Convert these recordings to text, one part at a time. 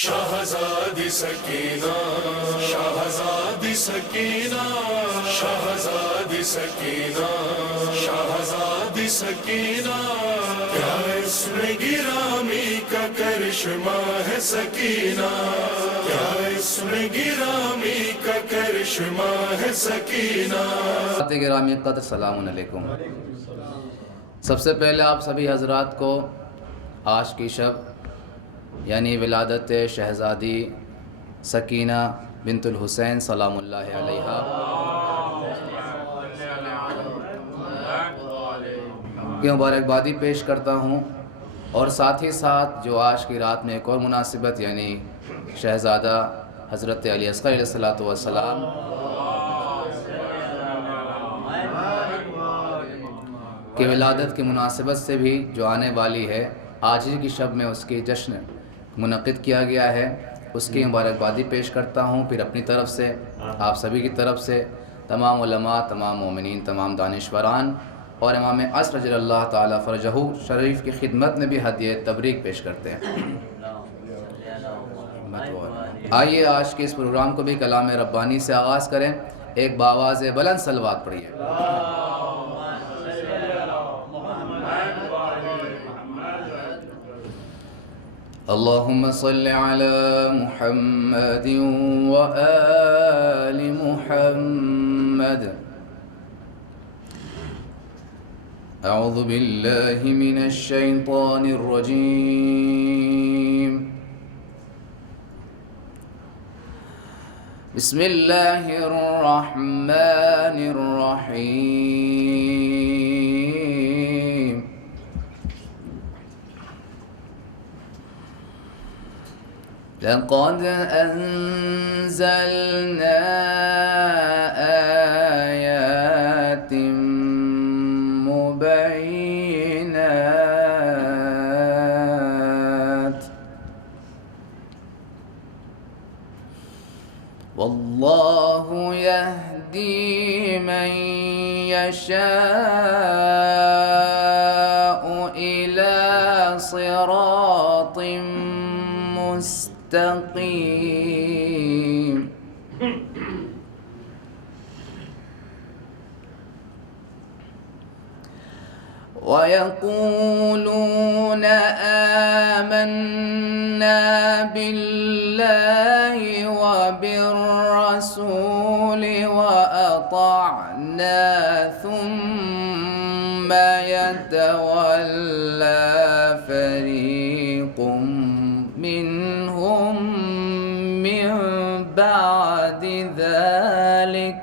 شہزادی سکینہ شہزادی سکینہ شہزادی سکینہ شہزادی سکینہ کیا اسم گرامی کا کرشمہ ہے سکینہ کیا اسم گرامی کا کرشمہ ہے سکینہ گرامی قدر سلام علیکم۔ سب سے پہلے آپ سبھی حضرات کو آج کی شب یعنی ولادت شہزادی سکینہ بنت الحسین سلام اللہ علیہا کی مبارکبادی پیش کرتا ہوں، اور ساتھ ہی ساتھ جو آج کی رات میں ایک اور مناسبت یعنی شہزادہ حضرت علی اصغر علیہ السلام کی ولادت کی مناسبت سے بھی جو آنے والی ہے، آج ہی کی شب میں اس کی جشن منعقد کیا گیا ہے، اس کی مبارکبادی پیش کرتا ہوں۔ پھر اپنی طرف سے آپ سبھی کی طرف سے تمام علماء، تمام مومنین، تمام دانشوران اور امام عصر رضی اللہ تعالی فرجہ شریف کی خدمت میں بھی ہدیہ تبریک پیش کرتے ہیں۔ آئیے آج کے اس پروگرام کو بھی کلام ربانی سے آغاز کریں۔ ایک باواز بلند صلوات پڑھیے۔ اللهم صل على محمد وآل محمد أعوذ بالله من الشيطان الرجيم بسم الله الرحمن الرحيم لقد أنزلنا آيات مبينات والله يهدي من يشاء إلى صراط مستقيم ويقولون آمنا بالله وبالرسول وأطعنا ثم يتولى فريق منهم من بعد ذلك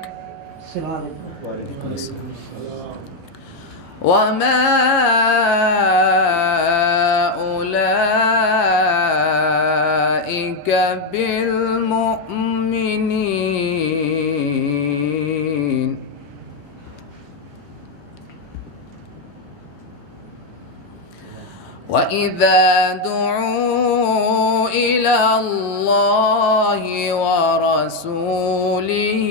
وما أولئك بالمؤمنين وإذا دعوا إلى الله ورسوله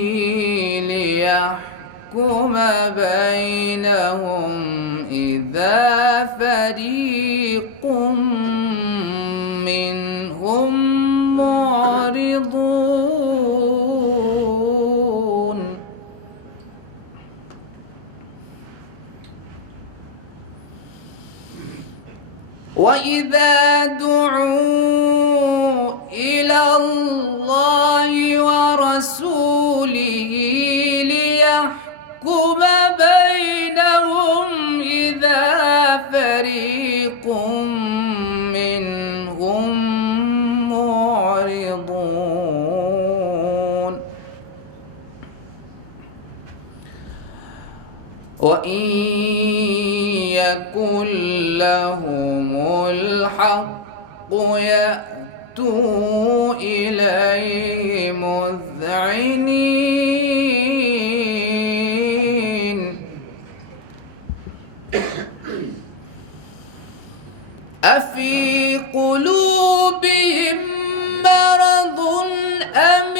ليحكم بينهم إذا فريق منهم معرضون وإذا دعوا إلى الله ورسوله ليحكم بينهم إذا فريق منهم معرضون وإن يكن لهم الحق يأتوا إليه مذعنين أفي قلوبهم مرض أم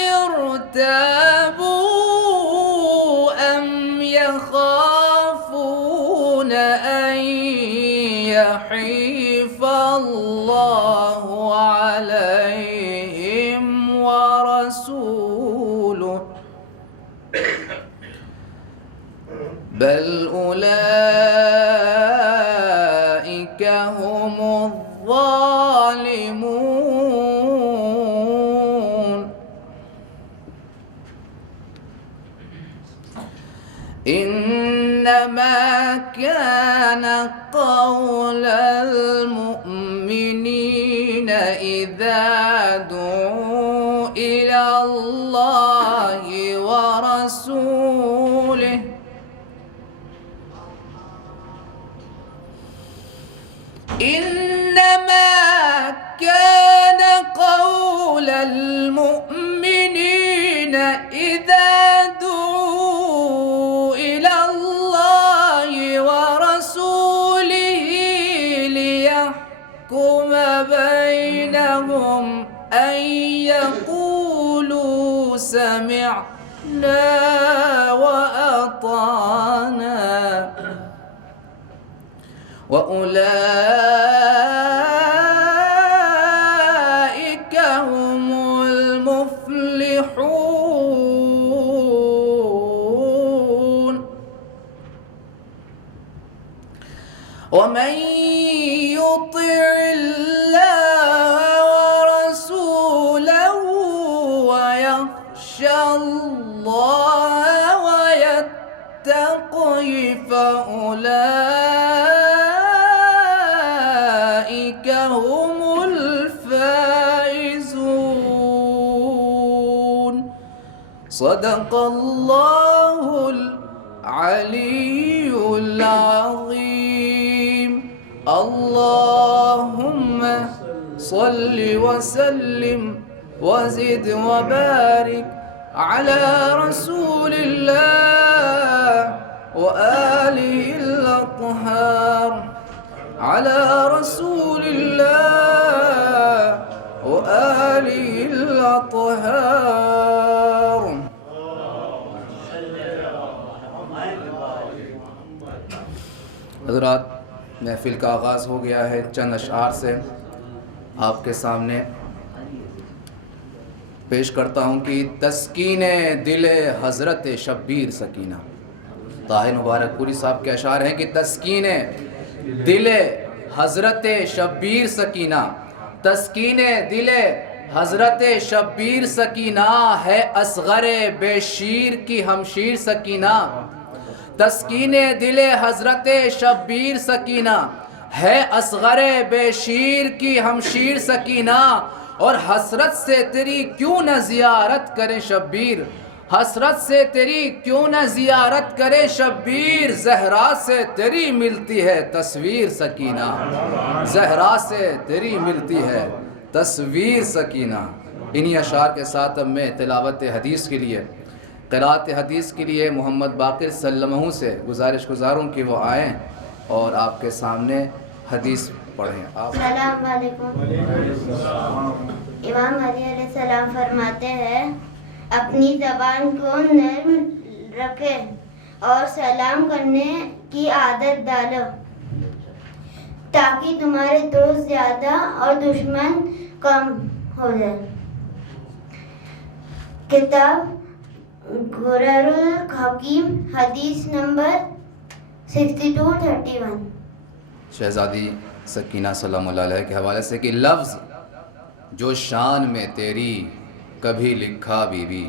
ارتابوا أم يخافون أن يحيف الله عليهم ورسوله بل أولئك هم الظالمون إنما كان قول المؤمنين إذا دعوا إلى الله ورسوله إنما كان قول المؤمنين إذا دعوا إلى الله ورسوله ليحكم بينهم أن يقولوا سمعنا وأطعنا وأولئك هم المفلحون ومن يطع الله ورسوله ويخشى الله ويتقه فأولئك هم الفائزون صدق الله العلي العظيم اللهم صل وسلم وزد وبارك على رسول الله وآله الأطهار على رسول الله وآله الأطهار حضرات محفل کا آغاز ہو گیا ہے چند اشعار سے آپ کے سامنے پیش کرتا ہوں کہ تسکین دل حضرت شبیر سکینہ طاہر مبارک پوری صاحب کے اشعار ہیں کہ تسکین دل حضرت شبیر سکینہ تسکین دل حضرت شبیر سکینہ ہے اصغر بے شیر کی ہمشیر سکینہ تسکین دل حضرت شبیر سکینہ ہے اصغر بے شیر کی ہمشیر سکینہ اور حسرت سے تیری کیوں نہ زیارت کرے شبیر حسرت سے تیری کیوں نہ زیارت کرے شبیر زہرا سے تیری ملتی ہے تصویر سکینہ زہرا سے تیری ملتی ہے تصویر سکینہ انہی اشعار کے ساتھ اب میں تلاوت حدیث کے لیے قرأت حدیث کے لیے محمد باقر صلی اللہ علیہ وسلم سے گزارش گزاروں کہ وہ آئیں اور آپ کے سامنے حدیث پڑھیں السلام علیکم امام علی علیہ السلام فرماتے ہیں اپنی زبان کو نرم رکھے اور سلام کرنے کی عادت ڈالو تاکہ تمہارے دوست زیادہ اور دشمن کم ہو جائے کتاب غرر الحکیم حدیث نمبر 6231 شہزادی سکینہ سلام اللہ علیہ کے حوالے سے کہ لفظ جو شان میں تیری کبھی لکھا بی بی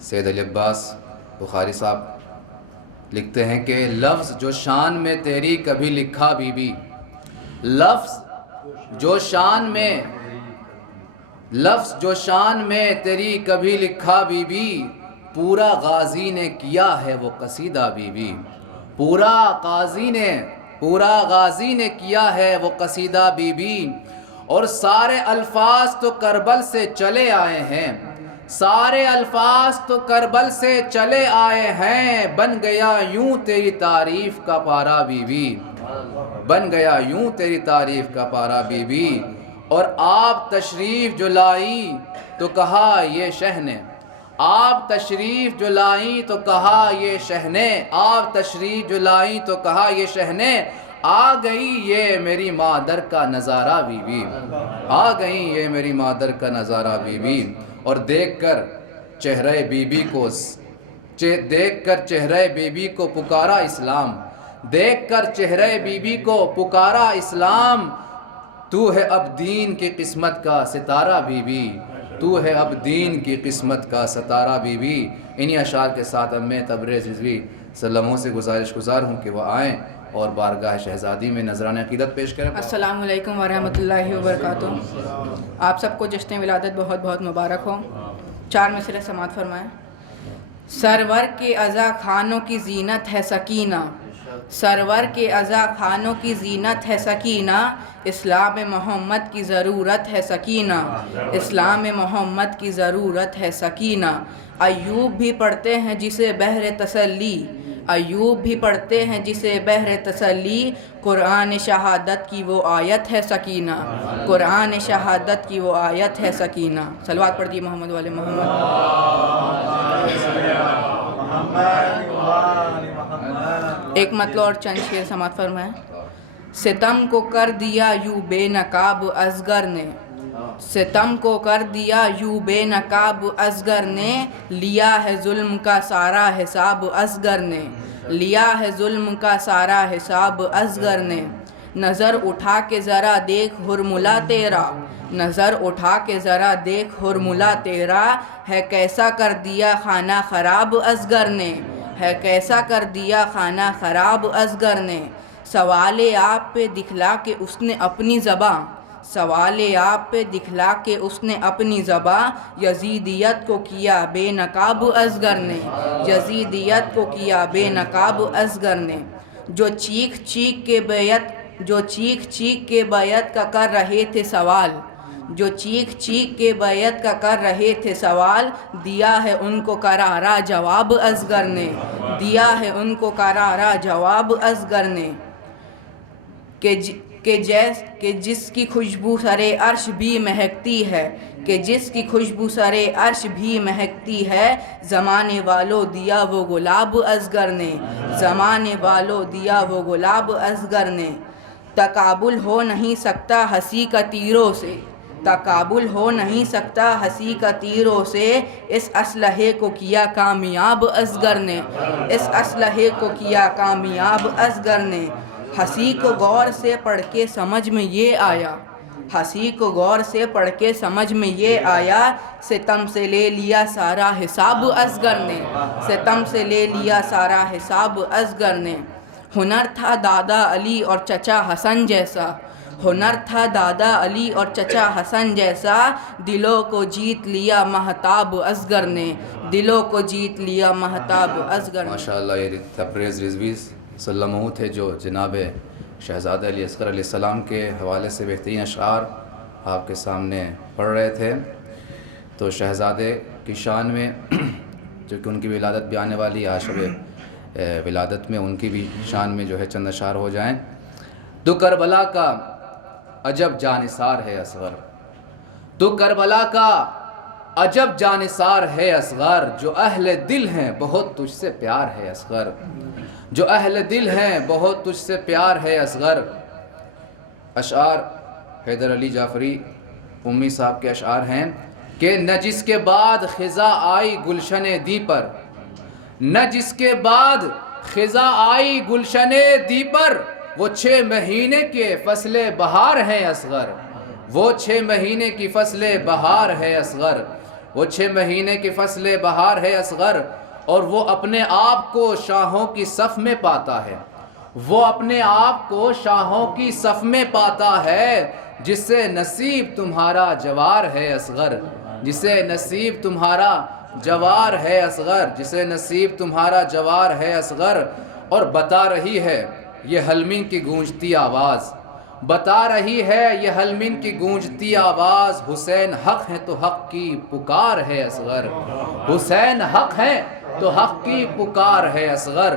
سید علی عباس بخاری صاحب لکھتے ہیں کہ لفظ جو شان میں تیری کبھی لکھا بی بی لفظ جو شان میں تیری کبھی لکھا بی بی پورا غازی نے کیا ہے وہ قصیدہ بی بی پورا غازی نے کیا ہے وہ قصیدہ بی بی اور سارے الفاظ تو کربل سے چلے آئے ہیں سارے الفاظ تو کربل سے چلے آئے ہیں بن گیا یوں تیری تعریف کا پارا بی بی بن گیا یوں تیری تعریف کا پارا بی بی اور آپ تشریف جو لائی تو کہا یہ شہ نے آپ تشریف جو لائی تو کہا یہ شہ نے آپ تشریف جو لائی تو کہا یہ شہ نے آ گئی یہ میری مادر کا نظارہ بی بی، آ گئی یہ میری مادر کا نظارہ بی بی، اور دیکھ کر چہرہ بی بی کو دیکھ کر چہرہ بی بی کو پکارا اسلام، دیکھ کر چہرہ بی بی کو پکارا اسلام، تو ہے اب دین کی قسمت کا ستارہ بی بی، تو ہے اب دین کی قسمت کا ستارہ بی بی۔ انہی اشعار کے ساتھ اب میں تبریز رضوی صلی اللہ علیہ وسلم سے گزارش گزار ہوں کہ وہ آئیں اور بارگاہ شہزادی میں نذرانہ عقیدت پیش کریں۔ السلام علیکم ورحمۃ اللہ وبرکاتہ۔ آپ سب کو جشن ولادت بہت بہت مبارک ہو۔ 4 مصرع سماعت فرمائیں۔ سرور کے عزا خانوں کی زینت ہے سکینہ، سرور کے عزا خانوں کی زینت ہے سکینہ، اسلام محمد کی ضرورت ہے سکینہ، اسلام محمد کی ضرورت ہے سکینہ۔ ایوب بھی پڑھتے ہیں جسے بحر تسلی، ایوب بھی پڑھتے ہیں جسے بحر تسلی، قرآن شہادت کی وہ آیت ہے سکینہ، قرآن شہادت کی وہ آیت ہے سکینہ۔ صلوات پڑھ دی محمد والے محمد۔ ایک مطلب اور چند شعر سماعت فرمائیں۔ ستم کو کر دیا یوں بے نقاب اصغر نے، ستم کو کر دیا یوں بے نقاب اصغر نے، لیا ہے ظلم کا سارا حساب اصغر نے، لیا ہے ظلم کا سارا حساب اصغر نے۔ نظر اٹھا کے ذرا دیکھ ہرملا تیرا، نظر اٹھا کے ذرا دیکھ ہرملا تیرا، ہے کیسا کر دیا خانہ خراب اصغر نے، ہے کیسا کر دیا خانہ خراب اصغر نے۔ سوال آپ پہ دکھلا کے اس نے اپنی زباں، سوال آپ پہ دکھلا کے اس نے اپنی زباں، یزیدیت کو کیا بے نقاب اصغر نے، یزیدیت کو کیا بے نقاب اصغر نے۔ جو چیخ چیخ کے بیعت، جو چیخ چیخ کے بیعت کا کر رہے تھے سوال، جو چیخ چیخ کے بیعت کا کر رہے تھے سوال، دیا ہے ان کو کرارا جواب اصغر نے، دیا ہے ان کو کرارا جواب اصغر نے۔ کہ جس کی خوشبو سرے عرش بھی مہکتی ہے، کہ جس کی خوشبو سرے عرش بھی مہکتی ہے، زمانے والو دیا وہ گلاب اصغر نے، زمانے والو دیا وہ گلاب اصغر نے۔ تقابل ہو نہیں سکتا ہنسی کا تیروں سے، تقابل ہو نہیں سکتا ہنسی کا تیروں سے، اس اسلحے کو کیا کامیاب اصغر نے، اس اسلحے کو کیا کامیاب اصغر نے۔ ہنسی کو غور سے پڑھ کے سمجھ میں یہ آیا، ہنسی کو غور سے پڑھ کے سمجھ میں یہ آیا، ستم سے لے لیا سارا حساب اصغر نے، ستم سے لے لیا سارا حساب اصغر نے۔ ہنر تھا دادا علی اور چچا حسن جیسا، ہنر تھا دادا علی اور چچا حسن جیسا، دلوں کو جیت لیا مہتاب اصغر نے، دلوں کو جیت لیا مہتاب اصغر نے۔ ماشاءاللہ یہ تبریز رضوی صلی اللہ علیہ وسلم تھے جو جناب شہزادہ علی اصغر علیہ السلام کے حوالے سے بہترین اشعار آپ کے سامنے پڑھ رہے تھے۔ تو شہزادے کی شان میں جو کہ ان کی ولادت بھی آنے والی ہے، شب ولادت میں ان کی بھی شان میں جو ہے چند اشعار ہو جائیں۔ تو کربلا کا عجب جانثار ہے اصغر، تو کربلا کا عجب جانثار ہے اصغر، جو اہل دل ہیں بہت تجھ سے پیار ہے اصغر، جو اہل دل ہیں بہت تجھ سے پیار ہے اصغر۔ اشعار حیدر علی جعفری امی صاحب کے اشعار ہیں کہ نہ جس کے بعد خزاں آئی گلشن دی پر، نہ جس کے بعد خزاں آئی گلشن دی پر، وہ 6 مہینے کے فصل بہار ہے اصغر، وہ 6 مہینے کی فصل بہار ہے اصغر، وہ 6 مہینے کی فصل بہار ہے اصغر۔ اور وہ اپنے آپ کو شاہوں کی صف میں پاتا ہے، وہ اپنے آپ کو شاہوں کی صف میں پاتا ہے، جس سے نصیب تمہارا جوار ہے اصغر، جسے نصیب تمہارا جوار ہے اصغر، جسے نصیب تمہارا جوار ہے اصغر۔ اور بتا رہی ہے یہ حلمین کی گونجتی آواز، بتا رہی ہے یہ حلمین کی گونجتی آواز، حسین حق ہے تو حق کی پکار ہے اصغر، حسین حق ہے تو حق کی پکار ہے اصغر۔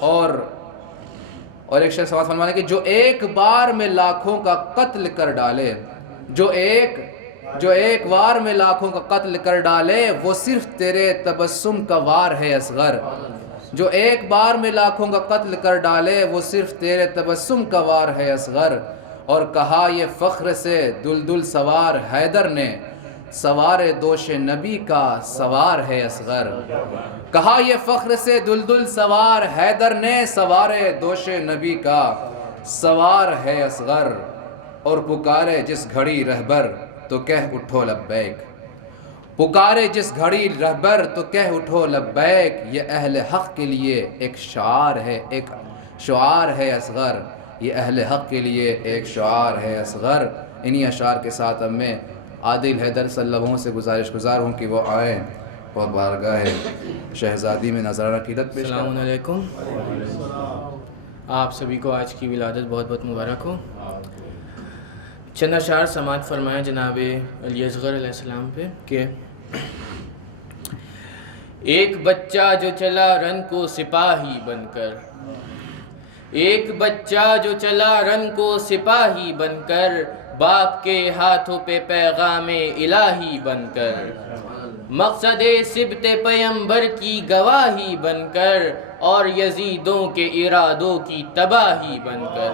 اور ایک شخص سماعت فرمانے کہ جو ایک بار میں لاکھوں کا قتل کر ڈالے، جو ایک بار میں لاکھوں کا قتل کر ڈالے، وہ صرف تیرے تبسم کا وار ہے اصغر، جو ایک بار میں لاکھوں کا قتل کر ڈالے وہ صرف تیرے تبسم کا وار ہے اصغر. اور کہا یہ فخر سے دلدل سوار حیدر نے سوار دوش نبی کا سوار ہے اصغر. کہا یہ فخر سے دلدل سوار حیدر نے سوار دوش نبی کا سوار ہے اصغر. اور پکارے جس گھڑی رہبر تو کہہ اٹھو لبیک. پکارے جس گھڑی رہبر تو کہہ اٹھو لبیک. یہ اہل حق کے لیے ایک شعار ہے، ایک شعار ہے اصغر. یہ اہل حق کے لیے ایک شعار ہے اصغر. انہی اشعار کے ساتھ اب میں عادل حیدر صلی اللہ علیہ وسلم سے گزار ہوں کہ وہ آئیں اور بارگاہ شہزادی میں نذرانہ عقیدت پیش کریں. السلام علیکم. آپ سبھی کو آج کی ولادت بہت بہت مبارک ہو. چند اشعار سماعت فرمائیں جناب علی اصغر علیہ السلام پہ کہ ایک بچہ جو چلا رن کو سپاہی بن کر، ایک بچہ جو چلا رن کو سپاہی بن کر، باپ کے ہاتھوں پہ پیغام الہی بن کر، مقصد سبت پیمبر کی گواہی بن کر، اور یزیدوں کے ارادوں کی تباہی بن کر.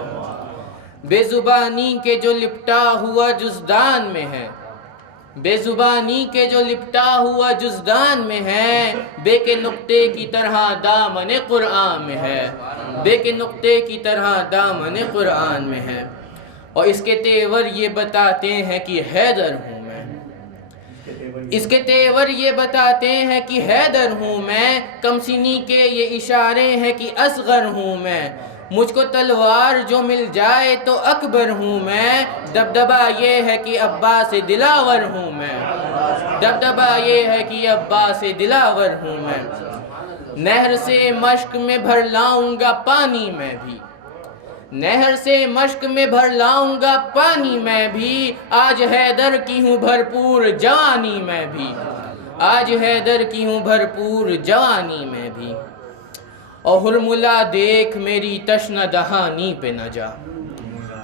بے زبانی کے جو لپٹا ہوا جزدان میں ہے، بے زبانی کے جو لپٹا ہوا جزدان میں ہے، بے کے نقطے کی طرح دامن قرآن میں ہے، بے کے نقطے کی طرح دامن قرآن میں ہے. اور اس کے تیور یہ بتاتے ہیں کہ حیدر ہوں میں، اس کے تیور یہ بتاتے ہیں کہ حیدر ہوں میں، کم سنی کے یہ اشارے ہیں کہ اصغر ہوں میں. مجھ کو تلوار جو مل جائے تو اکبر ہوں میں، دبدبا یہ ہے کہ عباس دلاور ہوں میں، دبدبا یہ ہے کہ عباس دلاور ہوں میں. نہر سے مشق میں بھر لاؤں گا پانی میں بھی، نہر سے مشق میں بھر لاؤں گا پانی میں بھی، آج حیدر کی ہوں بھرپور جوانی میں بھی، آج حیدر کی ہوں بھرپور جوانی میں بھی. اور ہرملا دیکھ میری تشنہ دہانی پہ نہ جا،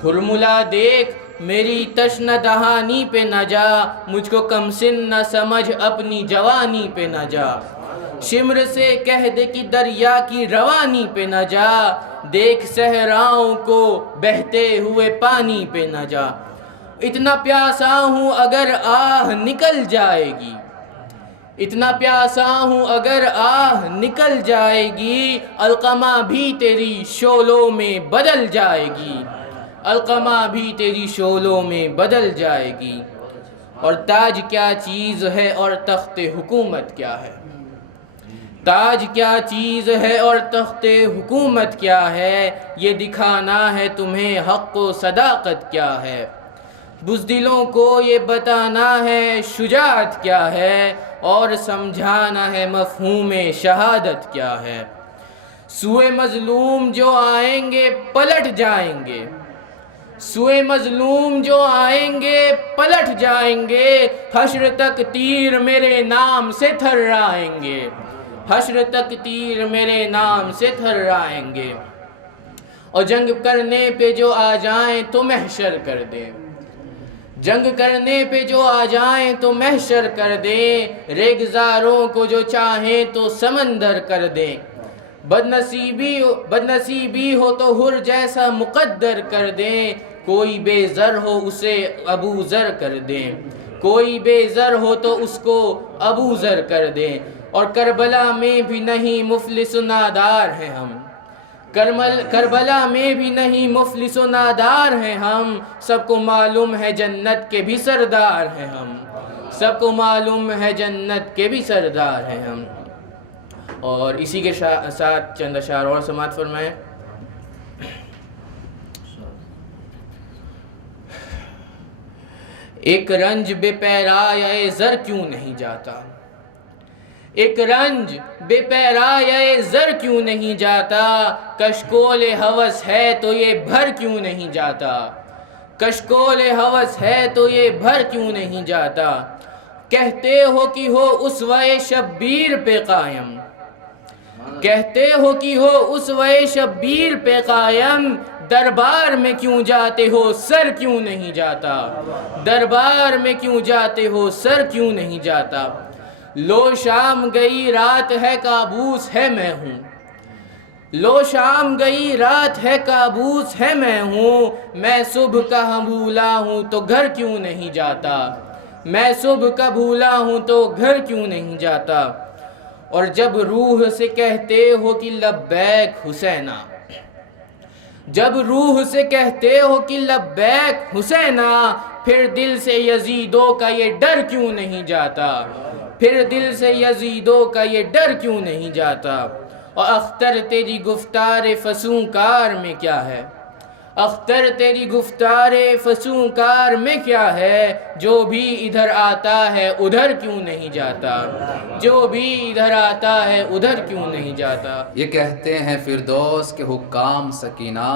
ہرملا دیکھ میری تشنہ دہانی پہ نہ جا، مجھ کو کم سن نہ سمجھ اپنی جوانی پہ نہ جا. شمر سے کہہ دے کہ دریا کی روانی پہ نہ جا، دیکھ صحراؤں کو بہتے ہوئے پانی پہ نہ جا. اتنا پیاسا ہوں اگر آہ نکل جائے گی، اتنا پیاسا ہوں اگر آہ نکل جائے گی، القمہ بھی تیری شعلوں میں بدل جائے گی، القمہ بھی تیری شعلوں میں بدل جائے گی. اور تاج کیا چیز ہے اور تخت حکومت کیا ہے، تاج کیا چیز ہے اور تخت حکومت کیا ہے، یہ دکھانا ہے تمہیں حق و صداقت کیا ہے. بزدلوں کو یہ بتانا ہے شجاعت کیا ہے، اور سمجھانا ہے مفہوم شہادت کیا ہے. سوئے مظلوم جو آئیں گے پلٹ جائیں گے، سوئے مظلوم جو آئیں گے پلٹ جائیں گے، حشر تک تیر میرے نام سے تھرائیں گے، حشر تک تیر میرے نام سے تھرائیں گے. اور جنگ کرنے پہ جو آ جائیں تو محشر کر دیں، جنگ کرنے پہ جو آ جائیں تو محشر کر دیں، ریگزاروں کو جو چاہیں تو سمندر کر دیں. بدنصیبی ہو تو حر جیسا مقدر کر دیں، کوئی بے زر ہو اسے ابو ذر کر دیں، کوئی بے زر ہو تو اس کو ابو ذر کر دیں. اور کربلا میں بھی نہیں مفلس و نادار ہیں ہم، کربلا میں بھی نہیں مفلس و نادار ہیں ہم، سب کو معلوم ہے جنت کے بھی سردار ہیں ہم، سب کو معلوم ہے جنت کے بھی سردار ہیں ہم. اور اسی کے ساتھ چند اشعار اور سماعت فرمائیں. ایک رنج بے پیرایہ زر کیوں نہیں جاتا، ایک رنج بے پیرایہ زر کیوں نہیں جاتا، کشکول ہوس ہے تو یہ بھر کیوں نہیں جاتا، کشکول ہوس ہے تو یہ بھر کیوں نہیں جاتا. کہتے ہو کہ ہو اسوہ شبیر پہ قائم، کہتے ہو کہ ہو اسوہ شبیر پہ قائم، دربار میں کیوں جاتے ہو سر کیوں نہیں جاتا، دربار میں کیوں جاتے ہو سر کیوں نہیں جاتا. لو شام گئی رات ہے کابوس ہے میں ہوں، لو شام گئی رات ہے کابوس ہے میں صبح کا بھولا ہوں تو گھر کیوں نہیں جاتا، میں صبح کا بھولا ہوں تو گھر کیوں نہیں جاتا، اور جب روح سے کہتے ہو کہ لبیک حسینہ، جب روح سے کہتے ہو کہ لبیک حسینہ، پھر دل سے یزیدوں کا یہ ڈر کیوں نہیں جاتا، پھر دل سے یزیدوں کا یہ ڈر کیوں نہیں جاتا، اور اختر تیری گفتار فسونکار میں کیا ہے، اختر تیری گفتار فسونکار میں کیا ہے، جو بھی ادھر آتا ہے ادھر کیوں نہیں جاتا، جو بھی ادھر آتا ہے ادھر کیوں نہیں جاتا۔ یہ کہتے ہیں فردوس کے حکام سکینہ،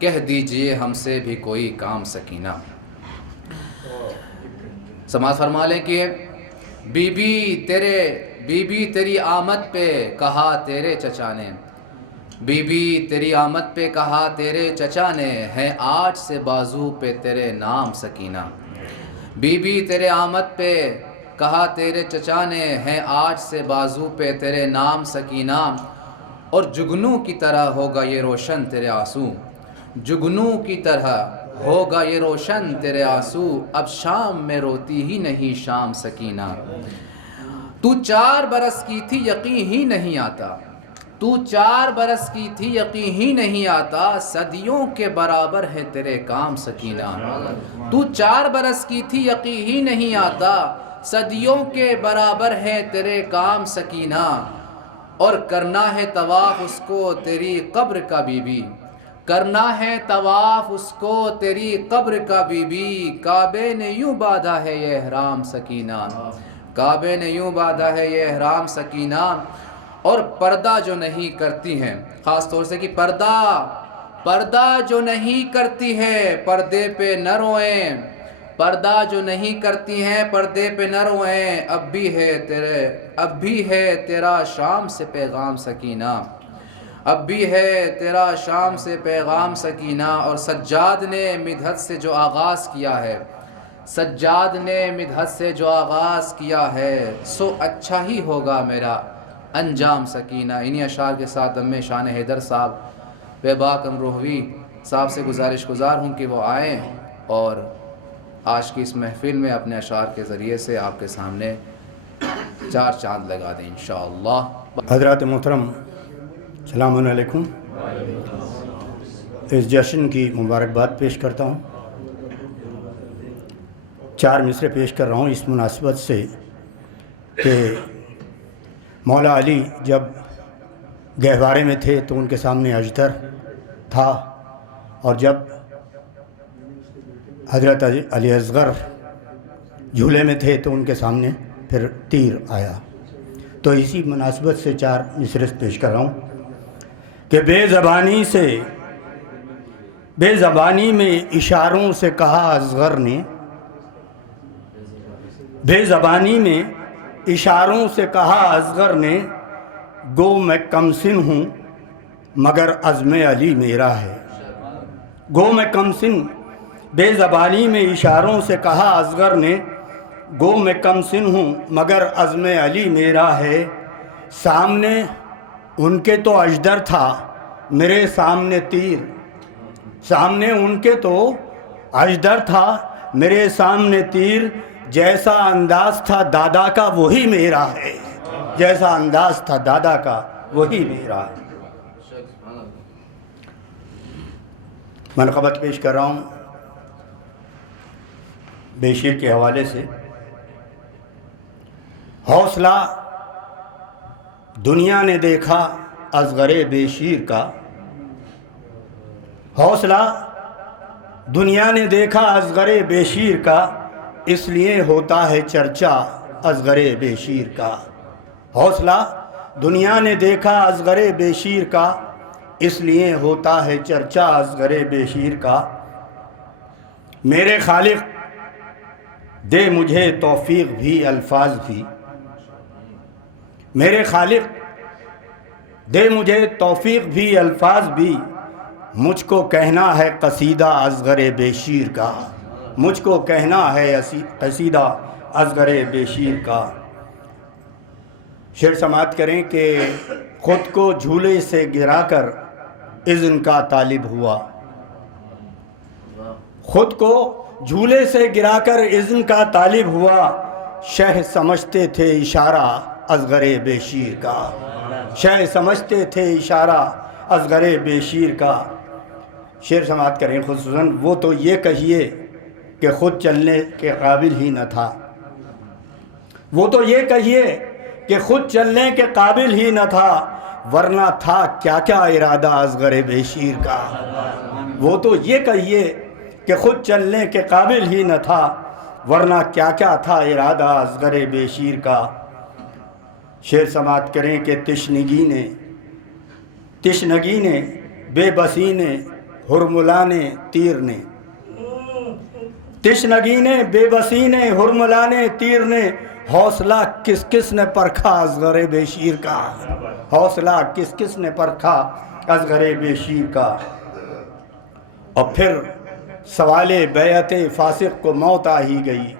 کہہ دیجئے ہم سے بھی کوئی کام سکینہ۔ سماعت فرما لیں کہ بی بی تیری آمد پہ کہا تیرے چچا نے، بی بی تیری آمد پہ کہا تیرے چچا نے، ہے آج سے بازو پہ تیرے نام سکینہ، بی بی تیرے آمد پہ کہا تیرے چچا نے، ہے آج سے بازو پہ تیرے نام سکینہ، اور جگنو کی طرح ہوگا یہ روشن تیرے آنسو، جگنو کی طرح ہوگا یہ روشن تیرے آنسو، اب شام میں روتی ہی نہیں شام سکینہ، تو 4 برس کی تھی یقین ہی نہیں آتا، تو 4 برس کی تھی یقین ہی نہیں آتا، صدیوں کے برابر ہے تیرے کام سکینہ، تو 4 برس کی تھی یقین ہی نہیں آتا، صدیوں کے برابر ہے تیرے کام سکینہ، اور کرنا ہے طواف اس کو تیری قبر کا بی بی، کرنا ہے طواف اس کو تیری قبر کا بی بی، کعبے نے یوں باندھا ہے یہ احرام سکینہ، کعبے نے یوں باندھا ہے یہ احرام سکینہ، اور پردہ جو نہیں کرتی ہیں، خاص طور سے کہ پردہ جو نہیں کرتی ہے پردے پہ نہ روئیں، پردہ جو نہیں کرتی ہیں پردے پہ نہ روئیں، اب بھی ہے تیرا شام سے پیغام سکینہ، اب بھی ہے تیرا شام سے پیغام سکینہ، اور سجاد نے مدحت سے جو آغاز کیا ہے، سجاد نے مدحت سے جو آغاز کیا ہے، سو اچھا ہی ہوگا میرا انجام سکینہ۔ انہی اشعار کے ساتھ ام شان حیدر صاحب بے باک امروہوی صاحب سے گزار ہوں کہ وہ آئیں اور آج کی اس محفل میں اپنے اشعار کے ذریعے سے آپ کے سامنے 4 چاند لگا دیں انشاءاللہ۔ حضرات محترم السلام علیکم، اس جشن کی مبارکباد پیش کرتا ہوں، 4 مصرے پیش کر رہا ہوں اس مناسبت سے کہ مولا علی جب گہوارے میں تھے تو ان کے سامنے اجدر تھا، اور جب حضرت علی اصغر جھولے میں تھے تو ان کے سامنے پھر تیر آیا، تو اسی مناسبت سے 4 مصرے پیش کر رہا ہوں کہ بے زبانی میں اشاروں سے کہا اصغر نے، بے زبانی میں اشاروں سے کہا اصغر نے، گو میں کم سن ہوں مگر عزم علی میرا ہے، گو میں کم سن، بے زبانی میں اشاروں سے کہا اصغر نے، گو میں کم سن ہوں مگر عزم علی میرا ہے، سامنے ان کے تو اجدر تھا میرے سامنے تیر، سامنے ان کے تو اجدر تھا میرے سامنے تیر، جیسا انداز تھا دادا کا وہی میرا ہے، جیسا انداز تھا دادا کا وہی میرا ہے۔ منقبت پیش کر رہا ہوں بے شیر کے حوالے سے۔ حوصلہ دنیا نے دیکھا اصغر بے شیر کا، حوصلہ دنیا نے دیکھا اصغر بے شیر کا، اس لیے ہوتا ہے چرچا اصغر بے شیر کا، حوصلہ دنیا نے دیکھا اصغر بے شیر کا، اس لیے ہوتا ہے چرچا اصغر بے شیر کا، میرے خالق دے مجھے توفیق بھی الفاظ بھی، میرے خالق دے مجھے توفیق بھی الفاظ بھی، مجھ کو کہنا ہے قصیدہ اصغر بے شیر کا، مجھ کو کہنا ہے قصیدہ اصغر بے شیر کا، شعر سماعت کریں کہ خود کو جھولے سے گرا کر اذن کا طالب ہوا، خود کو جھولے سے گرا کر اذن کا طالب ہوا، شہ سمجھتے تھے اشارہ اصغر بے شیر کا، شہ سمجھتے تھے اشارہ اصغر بے شیر کا۔ شعر سماعت کریں خصوصاً وہ تو یہ کہیے کہ خود چلنے کے قابل ہی نہ تھا، وہ تو یہ کہیے کہ خود چلنے کے قابل ہی نہ تھا، ورنہ تھا کیا کیا ارادہ اصغر بے شیر کا۔ وہ تو یہ کہیے کہ خود چلنے کے قابل ہی نہ تھا، ورنہ کیا کیا تھا ارادہ اصغر بے شیر کا۔ شعر سماعت کریں کہ تشنگی نے بے بسی نے ہرملا نے تیر نے، تشنگی نے بے بسی نے ہرملا نے تیر نے، حوصلہ کس کس نے پرکھا اصغر بے شیر کا، حوصلہ کس کس نے پرکھا اصغر بے شیر کا۔ اور پھر سوال بیعت فاسق کو موت آ ہی گئی،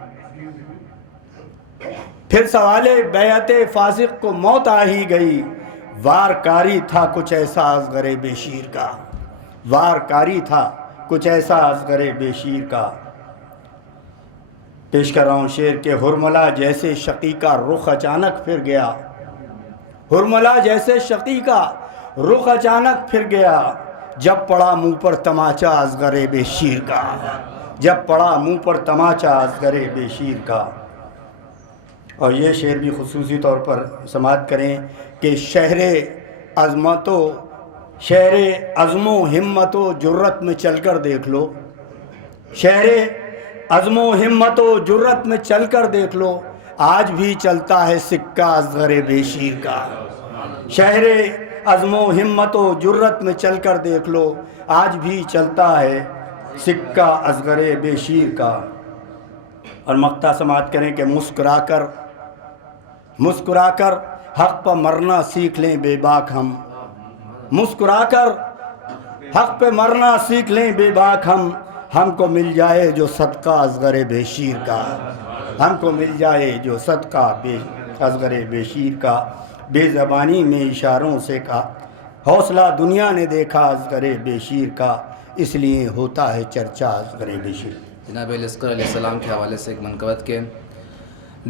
پھر سوال بیعت فاسق کو موت آ ہی گئی، وار کاری تھا کچھ ایسا اصغر بے شیر کا، وار کاری تھا کچھ ایسا اصغر بے شیر کا۔ پیش کر رہا ہوں شعر کہ ہرملا جیسے شقی کا رخ اچانک پھر گیا، ہرملا جیسے شقی کا رخ اچانک پھر گیا، جب پڑا منہ پر تماچا اصغر بے شیر کا، جب پڑا منہ پر تماچا اصغر بے شیر کا۔ اور یہ شعر بھی خصوصی طور پر سماعت کریں کہ شہر عزم و ہمت و جرت میں چل کر دیکھ لو، شہر عزم و ہمت و جرت میں چل کر دیکھ لو، آج بھی چلتا ہے سکہ اصغر بے شیر کا، شہر عزم و ہمت و جرت میں چل کر دیکھ لو، آج بھی چلتا ہے سکہ اصغر بے شیر کا۔ اور مقطع سماعت کریں کہ مسکرا کر حق پہ مرنا سیکھ لیں بے باک ہم، مسکرا کر حق پہ مرنا سیکھ لیں بے باک ہم کو مل جائے جو صدقہ اصغر بے شیر کا، ہم کو مل جائے جو صدقہ اصغر بے شیر کا۔ بے زبانی میں اشاروں سے کہا حوصلہ دنیا نے دیکھا اصغر بے شیر کا، اس لیے ہوتا ہے چرچا اصغر بے شیر۔ جناب الاسقر علیہ السلام کے حوالے سے ایک منقبت کے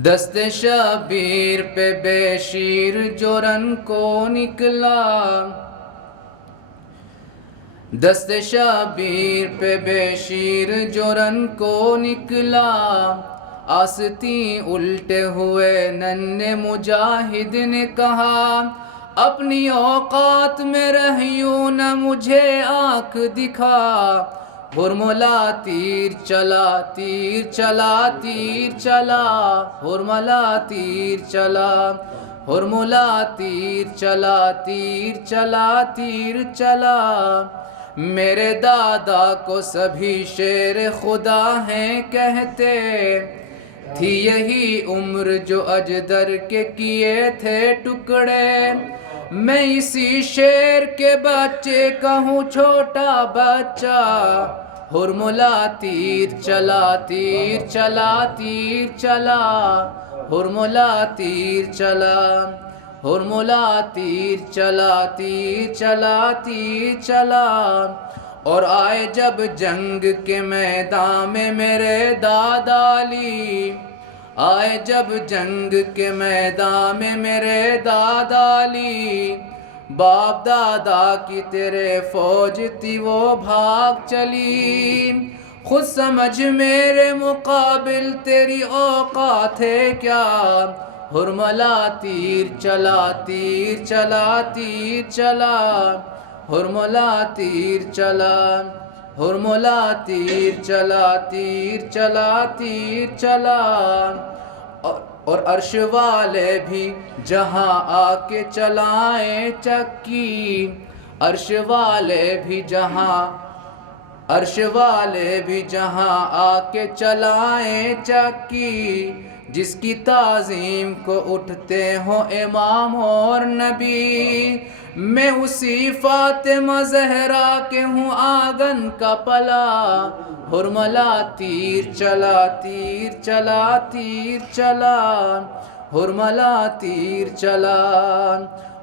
دست شبیر پہ بے شیر جو رن کو نکلا، دست شبیر پہ بے شیر جو رن کو نکلا، آستی الٹے ہوئے ننھے مجاہد نے کہا، اپنی اوقات میں رہیوں نہ مجھے آنکھ دکھا، ہرملا تیر چلا تیر چلا تیر چلا، ہرملا تیر چلا ہرملا تیر چلا تیر چلا تیر چلا، میرے دادا کو سبھی شیر خدا ہیں کہتے، تھی یہی عمر جو اجدر کے کیے تھے ٹکڑے، میں اسی شیر کے بچے کا ہوں چھوٹا بچہ، ہرملا تیر چلا تیر چلا تیر چلا، ہرملا تیر چلا ہرملا تیر چلا تیر چلا تیر چلا، اور آئے جب جنگ کے میدان میں میرے دادا علی، آئے جب جنگ کے میدان میں میرے دادا علی، باپ دادا کی تیرے فوج تھی وہ بھاگ چلی، خود سمجھ میرے مقابل تیری اوقات ہے کیا، ہرملا تیر چلا تیر چلا تیر چلا، ہرملا تیر چلا ہرملا تیر چلا تیر چلا تیر چلا، اور عرش والے بھی جہاں آ کے چلائیں چکی، عرش والے بھی جہاں عرش والے بھی جہاں آ کے چلائیں چکی، جس کی تعظیم کو اٹھتے ہوں امام اور نبی۔ میں اسی فاطمہ زہرا کے ہوں آنگن کا پلا، حرملا تیر چلا تیر چلا تیر چلا، حرملا تیر چلا،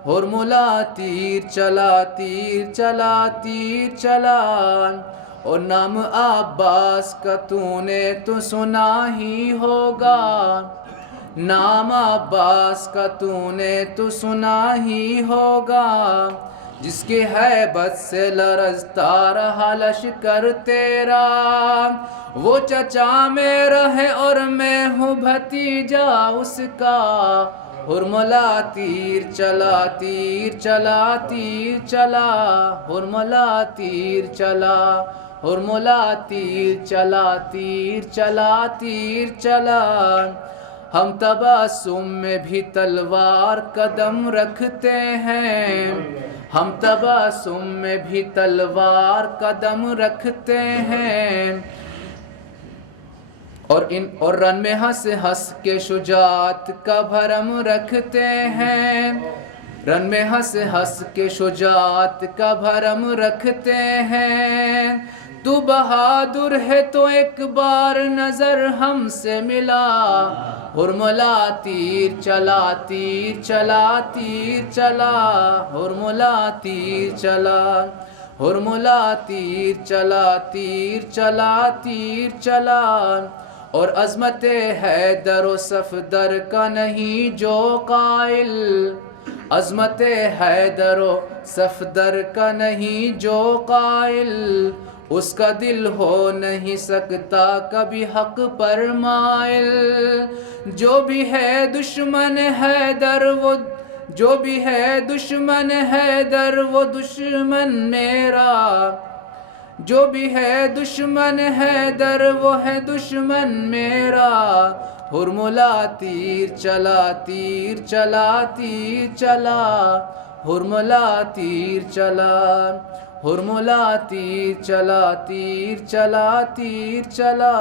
حرملا تیر چلا تیر چلا تیر چلا۔ اور نام عباس کا تو نے تو سنا ہی ہوگا، نام عباس کا تو نے تو سنا ہی ہوگا، جس کی ہیبت سے لرزتا رہا لشکر تیرا۔ وہ چچا میرا ہے اور میں ہوں بھتیجا اس کا، حرملا تیر چلا تیر چلا تیر چلا، حرملا تیر چلا، حرملا تیر چلا تیر چلا تیر چلا۔ ہم تبسم میں بھی تلوار قدم رکھتے ہیں، ہم تبسم میں بھی تلوار قدم رکھتے ہیں، اور رن میں ہنس ہنس کے شجاعت کا بھرم رکھتے ہیں، رن میں ہنس ہنس کے شجاعت کا بھرم رکھتے ہیں۔ تو بہادر ہے تو ایک بار نظر ہم سے ملا، حرملا تیر چلا تیر چلا تیر چلا، حرملا تیر چلا، حرملا تیر چلا تیر چلا تیر چلا۔ اور عظمت حیدر و صفدر کا نہیں جو قائل، عظمت حیدر و صفدر کا نہیں جو قائل، اس کا دل ہو نہیں سکتا کبھی حق پر مائل۔ جو بھی ہے دشمن حیدر وہ، جو بھی ہے دشمن حیدر وہ دشمن میرا، جو بھی ہے دشمن حیدر وہ ہے دشمن میرا۔ حرملا تیر چلا تیر چلا تیر چلا، حرملا تیر چلا، حرملا تیر چلا تیر چلا تیر چلا۔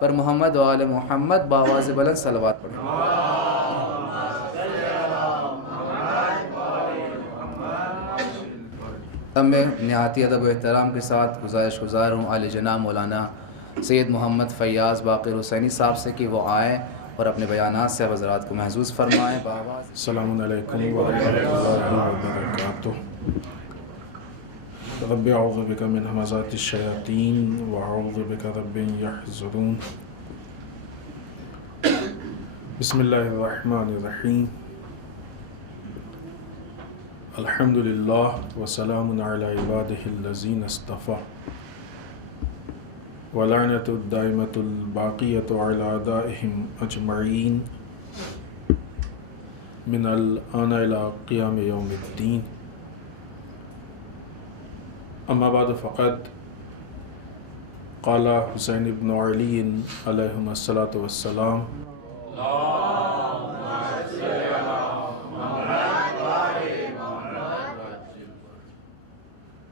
پر محمد و آل محمد بآواز بلند صلوات پڑھیں۔ اب میں نہایت ادب و احترام کے ساتھ گزارش گزار ہوں عالی جناب مولانا سید محمد فیاض باقر حسینی صاحب سے کہ وہ آئیں اور اپنے بیانات سے حضرات کو محظوظ فرمائیں بآواز۔ السلام علیکم ورحمۃ اللہ وبرکاتہ۔ رب اعوذ بک من همزات الشیاطین واعوذ بک رب یحضرون۔ بسم اللہ الرحمن الرحیم۔ الحمد للہ وسلام علی عبادہ الذین اصطفیٰ، ولعنۃ الدائمۃ الباقیۃ علی اعدائہم اجمعین من الآن الی قیام یوم الدین۔ اما بعد فقد قال حسین بن علی علیہم الصلاۃ والسلام،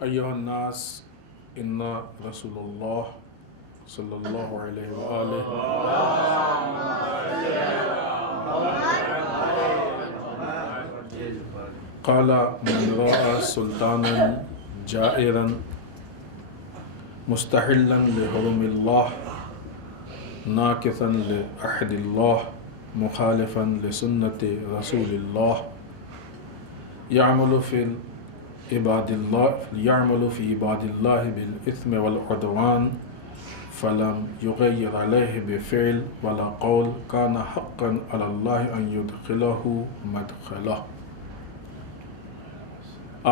ایھا الناس ان رسول اللہ صلی اللہ علیہ وآلہ قال من رأى سلطانا جائرا مستحلا لحرم اللہ ناکثا لعہد اللہ مخالفا لسنت رسول اللہ يعمل في عباد الله بالإثم والعدوان فلم يغير عليه بفعل ولا قول كان حقا على الله أن يدخله مدخله۔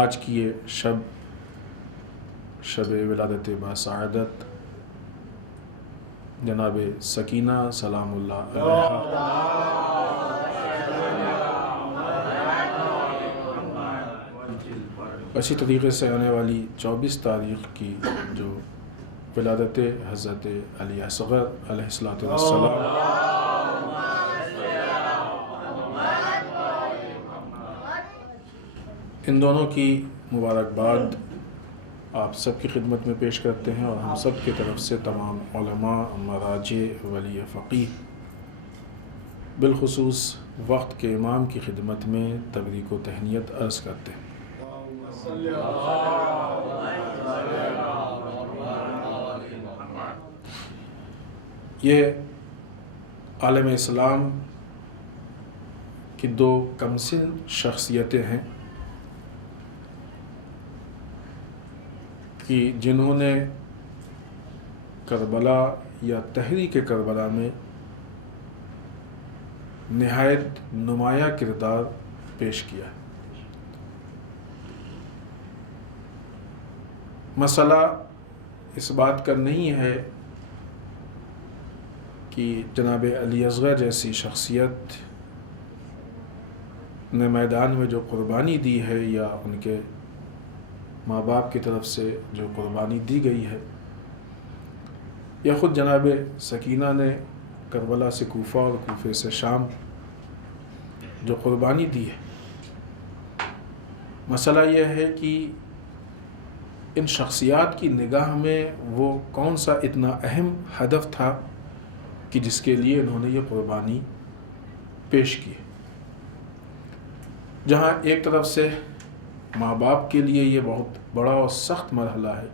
آج کی یہ شب ولادت باسعادت جناب سکینہ سلام اللہ علیہا اسی طریقے سے آنے والی 24 تاریخ کی جو ولادت حضرت علی اصغر علیہ السلام، ان دونوں کی مبارکباد آپ سب کی خدمت میں پیش کرتے ہیں اور ہم سب کی طرف سے تمام علماء، مراجع، ولی فقیہ، بالخصوص وقت کے امام کی خدمت میں تبریک و تہنیت عرض کرتے ہیں۔ یہ عالم اسلام کی دو کمسن شخصیتیں ہیں کہ جنہوں نے کربلا یا تحریک کربلا میں نہایت نمایاں کردار پیش کیا ہے۔ مسئلہ اس بات کا نہیں ہے کہ جناب علی اصغر جیسی شخصیت نے میدان میں جو قربانی دی ہے یا ان کے ماں باپ کی طرف سے جو قربانی دی گئی ہے، یا خود جناب سکینہ نے کربلا سے کوفہ اور کوفے سے شام جو قربانی دی ہے۔ مسئلہ یہ ہے کہ ان شخصیات کی نگاہ میں وہ کون سا اتنا اہم ہدف تھا کہ جس کے لیے انہوں نے یہ قربانی پیش کی۔ جہاں ایک طرف سے ماں باپ کے لیے یہ بہت بڑا اور سخت مرحلہ ہے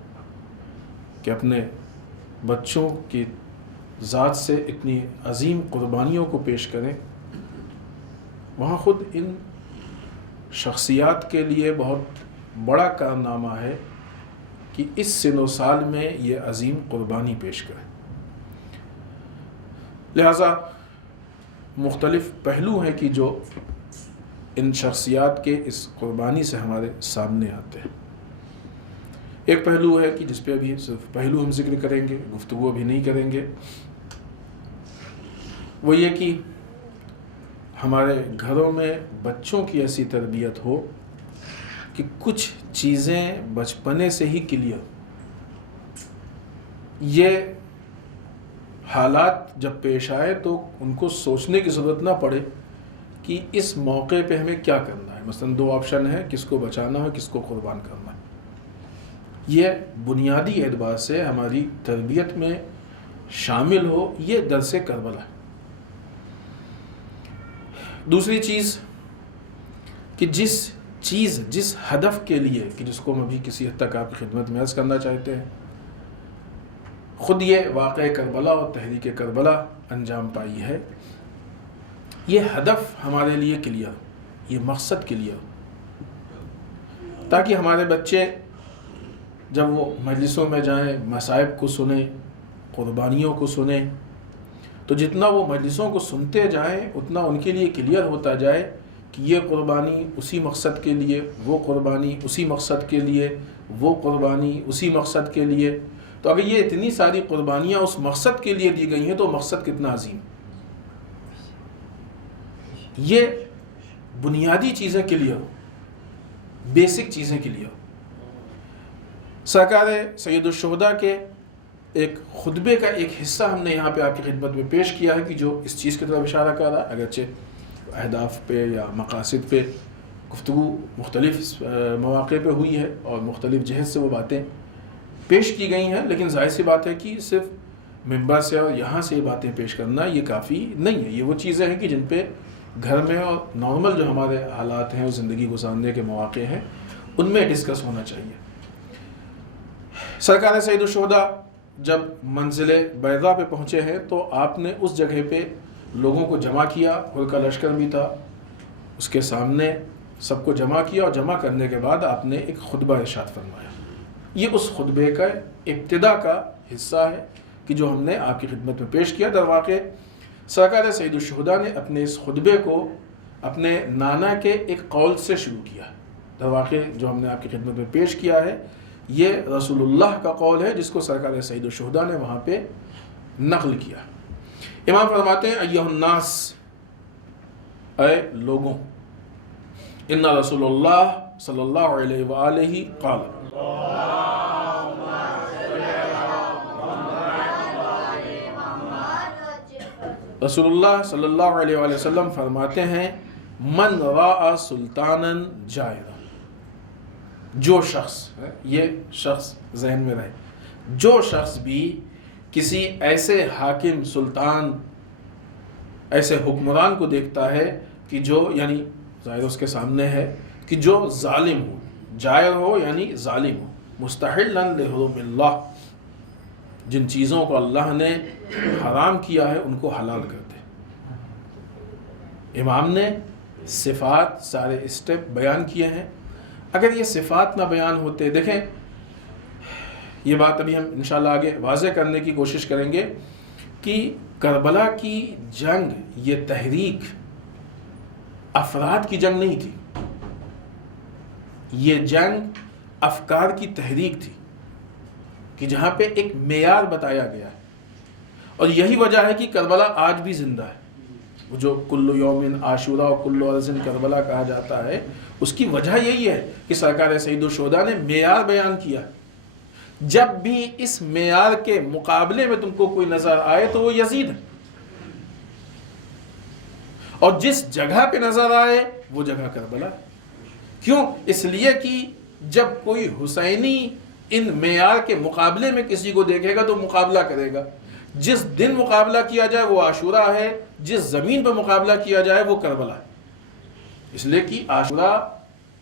کہ اپنے بچوں کی ذات سے اتنی عظیم قربانیوں کو پیش کریں، وہاں خود ان شخصیات کے لیے بہت بڑا کارنامہ ہے کہ اس سن و سال میں یہ عظیم قربانی پیش کریں۔ لہذا مختلف پہلو ہیں کہ جو ان شخصیات کے اس قربانی سے ہمارے سامنے آتے ہیں۔ ایک پہلو ہے کہ جس پہ ابھی صرف پہلو ہم ذکر کریں گے، گفتگو بھی نہیں کریں گے، وہ یہ کہ ہمارے گھروں میں بچوں کی ایسی تربیت ہو کہ کچھ چیزیں بچپنے سے ہی کلیئر، یہ حالات جب پیش آئے تو ان کو سوچنے کی ضرورت نہ پڑے کہ اس موقع پہ ہمیں کیا کرنا ہے۔ مثلا دو آپشن ہے، کس کو بچانا ہے، کس کو قربان کرنا ہے۔ یہ بنیادی اعتبار سے ہماری تربیت میں شامل ہو، یہ درس کربلا ہے۔ دوسری چیز کہ جس ہدف کے لیے کہ جس کو ہم ابھی کسی حد تک آپ کی خدمت میں عرض کرنا چاہتے ہیں، خود یہ واقعہ کربلا اور تحریک کربلا انجام پائی ہے، یہ ہدف ہمارے لیے کلیئر ہو، یہ مقصد کلیئر ہو، تاکہ ہمارے بچے جب وہ مجلسوں میں جائیں، مصائب کو سنیں، قربانیوں کو سنیں، تو جتنا وہ مجلسوں کو سنتے جائیں اتنا ان کے لیے کلیئر ہوتا جائے کہ یہ قربانی اسی مقصد کے لیے، وہ قربانی اسی مقصد کے لیے، وہ قربانی اسی مقصد کے لیے۔ تو اگر یہ اتنی ساری قربانیاں اس مقصد کے لیے دی گئی ہیں تو مقصد کتنا عظیم۔ یہ بنیادی چیزیں کلیئر ہو، بیسک چیزیں کلیئر ہو۔ سرکار سید الشہداء کے ایک خطبے کا ایک حصہ ہم نے یہاں پہ آپ کی خدمت میں پیش کیا ہے کہ جو اس چیز کی طرف اشارہ کر رہا ہے، اگرچہ اہداف پہ یا مقاصد پہ گفتگو مختلف مواقع پہ ہوئی ہے اور مختلف جہت سے وہ باتیں پیش کی گئی ہیں، لیکن ظاہر سی بات ہے کہ صرف ممبر سے اور یہاں سے یہ باتیں پیش کرنا یہ کافی نہیں ہے۔ یہ وہ چیزیں ہیں کہ جن پہ گھر میں اور نارمل جو ہمارے حالات ہیں اور زندگی گزارنے کے مواقع ہیں ان میں ڈسکس ہونا چاہیے۔ سرکار سید الشہداء جب منزل بیضا پہ پہنچے ہیں تو آپ نے اس جگہ پہ لوگوں کو جمع کیا، ان کا لشکر بھی تھا، اس کے سامنے سب کو جمع کیا اور جمع کرنے کے بعد آپ نے ایک خطبہ ارشاد فرمایا۔ یہ اس خطبے کا ابتدا کا حصہ ہے کہ جو ہم نے آپ کی خدمت میں پیش کیا۔ در واقع سرکار سید الشہداء نے اپنے اس خطبے کو اپنے نانا کے ایک قول سے شروع کیا۔ در واقع جو ہم نے آپ کی خدمت میں پیش کیا ہے یہ رسول اللہ کا قول ہے جس کو سرکار سید الشہداء نے وہاں پہ نقل کیا۔ امام فرماتے ہیں ایھا الناس، اے لوگوں، ان رسول اللہ صلی اللہ علیہ وآلہ قال، رسول اللہ صلی اللہ علیہ وآلہ وسلم فرماتے ہیں من راء سلطانا جائرا، جو شخص، یہ شخص ذہن میں رہے، جو شخص بھی کسی ایسے حاکم، سلطان، ایسے حکمران کو دیکھتا ہے کہ جو یعنی ظاہر اس کے سامنے ہے کہ جو ظالم ہو، جائر ہو یعنی ظالم ہو، مستحلا لحرم اللہ، جن چیزوں کو اللہ نے حرام کیا ہے ان کو حلال کر دے۔ امام نے صفات سارے اسٹیپ بیان کیے ہیں۔ اگر یہ صفات نہ بیان ہوتے، دیکھیں یہ بات ابھی ہم انشاءاللہ آگے واضح کرنے کی کوشش کریں گے کہ کربلا کی جنگ، یہ تحریک افراد کی جنگ نہیں تھی، یہ جنگ افکار کی تحریک تھی، کہ جہاں پہ ایک معیار بتایا گیا ہے، اور یہی وجہ ہے کہ کربلا آج بھی زندہ ہے۔ وہ جو کل یومن عاشورہ اور کل ارض کربلا کہا جاتا ہے، اس کی وجہ یہی ہے کہ سرکار سید الشہداء نے معیار بیان کیا۔ جب بھی اس معیار کے مقابلے میں تم کو کوئی نظر آئے تو وہ یزید ہے، اور جس جگہ پہ نظر آئے وہ جگہ کربلا ہے۔ کیوں؟ اس لیے کہ جب کوئی حسینی ان معیار کے مقابلے میں کسی کو دیکھے گا تو مقابلہ کرے گا۔ جس دن مقابلہ کیا جائے وہ عاشورہ ہے، جس زمین پہ مقابلہ کیا جائے وہ کربلا ہے۔ اس لیے کہ عاشورہ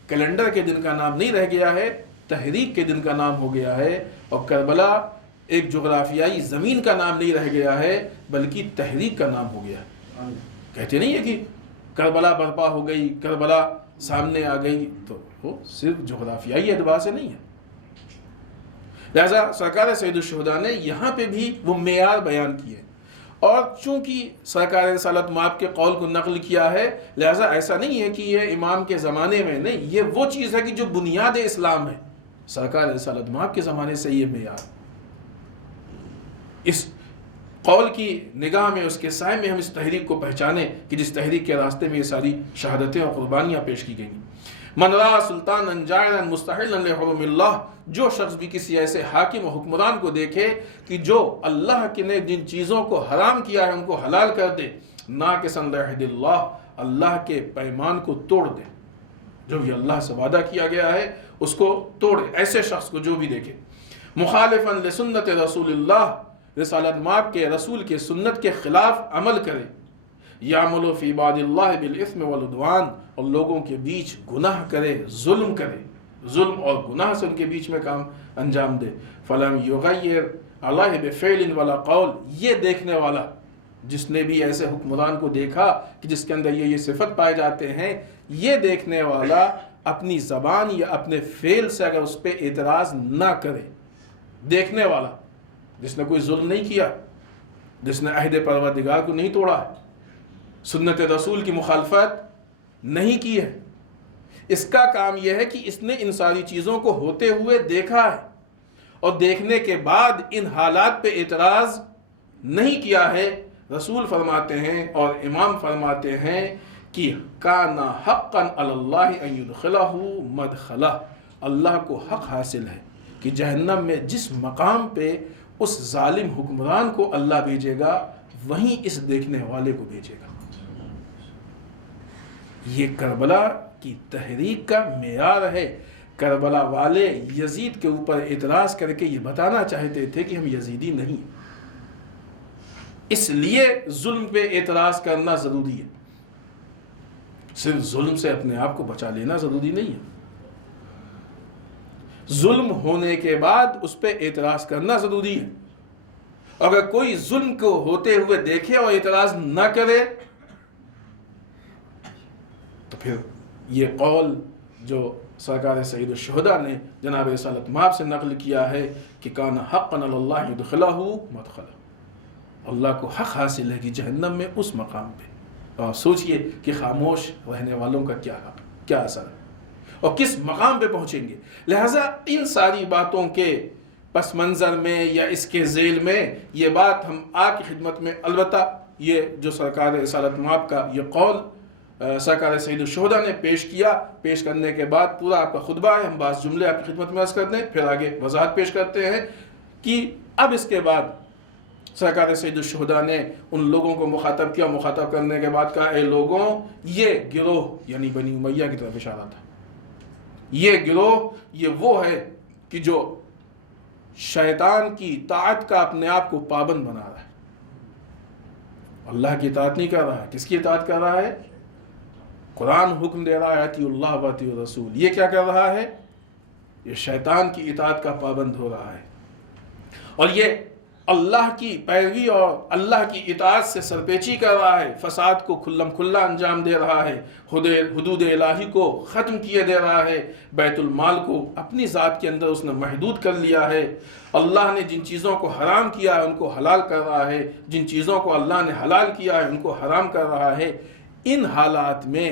کیلنڈر کے دن کا نام نہیں رہ گیا ہے، تحریک کے دن کا نام ہو گیا ہے، اور کربلا ایک جغرافیائی زمین کا نام نہیں رہ گیا ہے بلکہ تحریک کا نام ہو گیا ہے۔ کہتے نہیں ہے کہ کربلا برپا ہو گئی، کربلا سامنے آ گئی، تو وہ صرف جغرافیائی اعتبار سے نہیں ہے۔ لہذا سرکار سید الشہداء نے یہاں پہ بھی وہ معیار بیان کیے، اور چونکہ سرکار رسالت مآب کے قول کو نقل کیا ہے، لہذا ایسا نہیں ہے کہ یہ امام کے زمانے میں نہیں، یہ وہ چیز ہے کہ جو بنیاد اسلام ہے، سرکار رسالت مآب کے زمانے سے یہ معیار۔ اس قول کی نگاہ میں، اس کے سائے میں ہم اس تحریک کو پہچانیں کہ جس تحریک کے راستے میں یہ ساری شہادتیں اور قربانیاں پیش کی گئیں۔ من را سلطانا جائرا مستحلا لحرم اللہ، جو شخص بھی کسی ایسے حاکم و حکمران کو دیکھے کہ جو اللہ کے نے جن چیزوں کو حرام کیا ہے ان کو حلال کر دے، ناقصا لعہد اللہ، اللہ کے پیمان کو توڑ دے، جو بھی اللہ سے وعدہ کیا گیا ہے اس کو توڑے، ایسے شخص کو جو بھی دیکھے، مخالفا لسنت رسول اللہ، رسالت مآب کے رسول کے سنت کے خلاف عمل کرے، یعمل فی عباد اللہ بالاثم والعدوان، اور لوگوں کے بیچ گناہ کرے، ظلم کرے، ظلم اور گناہ سے ان کے بیچ میں کام انجام دے، فلم یغیر علیہ بفعل ولا قول، یہ دیکھنے والا جس نے بھی ایسے حکمران کو دیکھا کہ جس کے اندر یہ صفت پائے جاتے ہیں، یہ دیکھنے والا اپنی زبان یا اپنے فعل سے اگر اس پہ اعتراض نہ کرے، دیکھنے والا جس نے کوئی ظلم نہیں کیا، جس نے عہد پروردگار کو نہیں توڑا ہے، سنت رسول کی مخالفت نہیں کی ہے، اس کا کام یہ ہے کہ اس نے ان ساری چیزوں کو ہوتے ہوئے دیکھا ہے، اور دیکھنے کے بعد ان حالات پہ اعتراض نہیں کیا ہے۔ رسول فرماتے ہیں اور امام فرماتے ہیں کہ کان حقا علی اللہ ان یدخلہ مدخلہ، اللہ کو حق حاصل ہے کہ جہنم میں جس مقام پہ اس ظالم حکمران کو اللہ بھیجے گا وہیں اس دیکھنے والے کو بھیجے گا۔ یہ کربلا کی تحریک کا معیار ہے۔ کربلا والے یزید کے اوپر اعتراض کر کے یہ بتانا چاہتے تھے کہ ہم یزیدی نہیں، اس لیے ظلم پہ اعتراض کرنا ضروری ہے، صرف ظلم سے اپنے آپ کو بچا لینا ضروری نہیں ہے، ظلم ہونے کے بعد اس پہ اعتراض کرنا ضروری ہے۔ اگر کوئی ظلم کو ہوتے ہوئے دیکھے اور اعتراض نہ کرے تو پھر یہ قول جو سرکار سید الشہداء نے جناب رسالت مآب سے نقل کیا ہے کہ کان حقا علی اللہ یدخلہ مدخلہ، اللہ کو حق حاصل ہے کہ جہنم میں اس مقام پہ، اور سوچئے کہ خاموش رہنے والوں کا کیا اثر ہے اور کس مقام پہ پہنچیں گے۔ لہٰذا ان ساری باتوں کے پس منظر میں یا اس کے ذیل میں یہ بات ہم آپ کی خدمت میں، البتہ یہ جو سرکار رسالت مآب کا یہ قول سرکار سید الشہداء نے پیش کیا، پیش کرنے کے بعد پورا آپ کا خطبہ ہے، ہم بعض جملے آپ کی خدمت میں عرض کرتے ہیں، پھر آگے وضاحت پیش کرتے ہیں کہ اب اس کے بعد سرکار سید الشہداء نے ان لوگوں کو مخاطب کیا، مخاطب کرنے کے بعد کہا اے لوگوں، یہ گروہ یعنی بنی امیہ کی طرف اشارہ تھا یہ گروہ یہ وہ ہے کہ جو شیطان کی اطاعت کا اپنے آپ کو پابند بنا رہا ہے، اللہ کی اطاعت نہیں کر رہا ہے۔ کس کی اطاعت کر رہا ہے؟ قرآن حکم دے رہا ہے اطیعوا اللہ و اطیعوا الرسول، یہ کیا کر رہا ہے؟ یہ شیطان کی اطاعت کا پابند ہو رہا ہے، اور یہ اللہ کی پیروی اور اللہ کی اطاعت سے سرپیچی کر رہا ہے، فساد کو کھلم کھلا انجام دے رہا ہے، حدود الہی کو ختم کیے دے رہا ہے، بیت المال کو اپنی ذات کے اندر اس نے محدود کر لیا ہے، اللہ نے جن چیزوں کو حرام کیا ہے ان کو حلال کر رہا ہے، جن چیزوں کو اللہ نے حلال کیا ہے ان کو حرام کر رہا ہے۔ ان حالات میں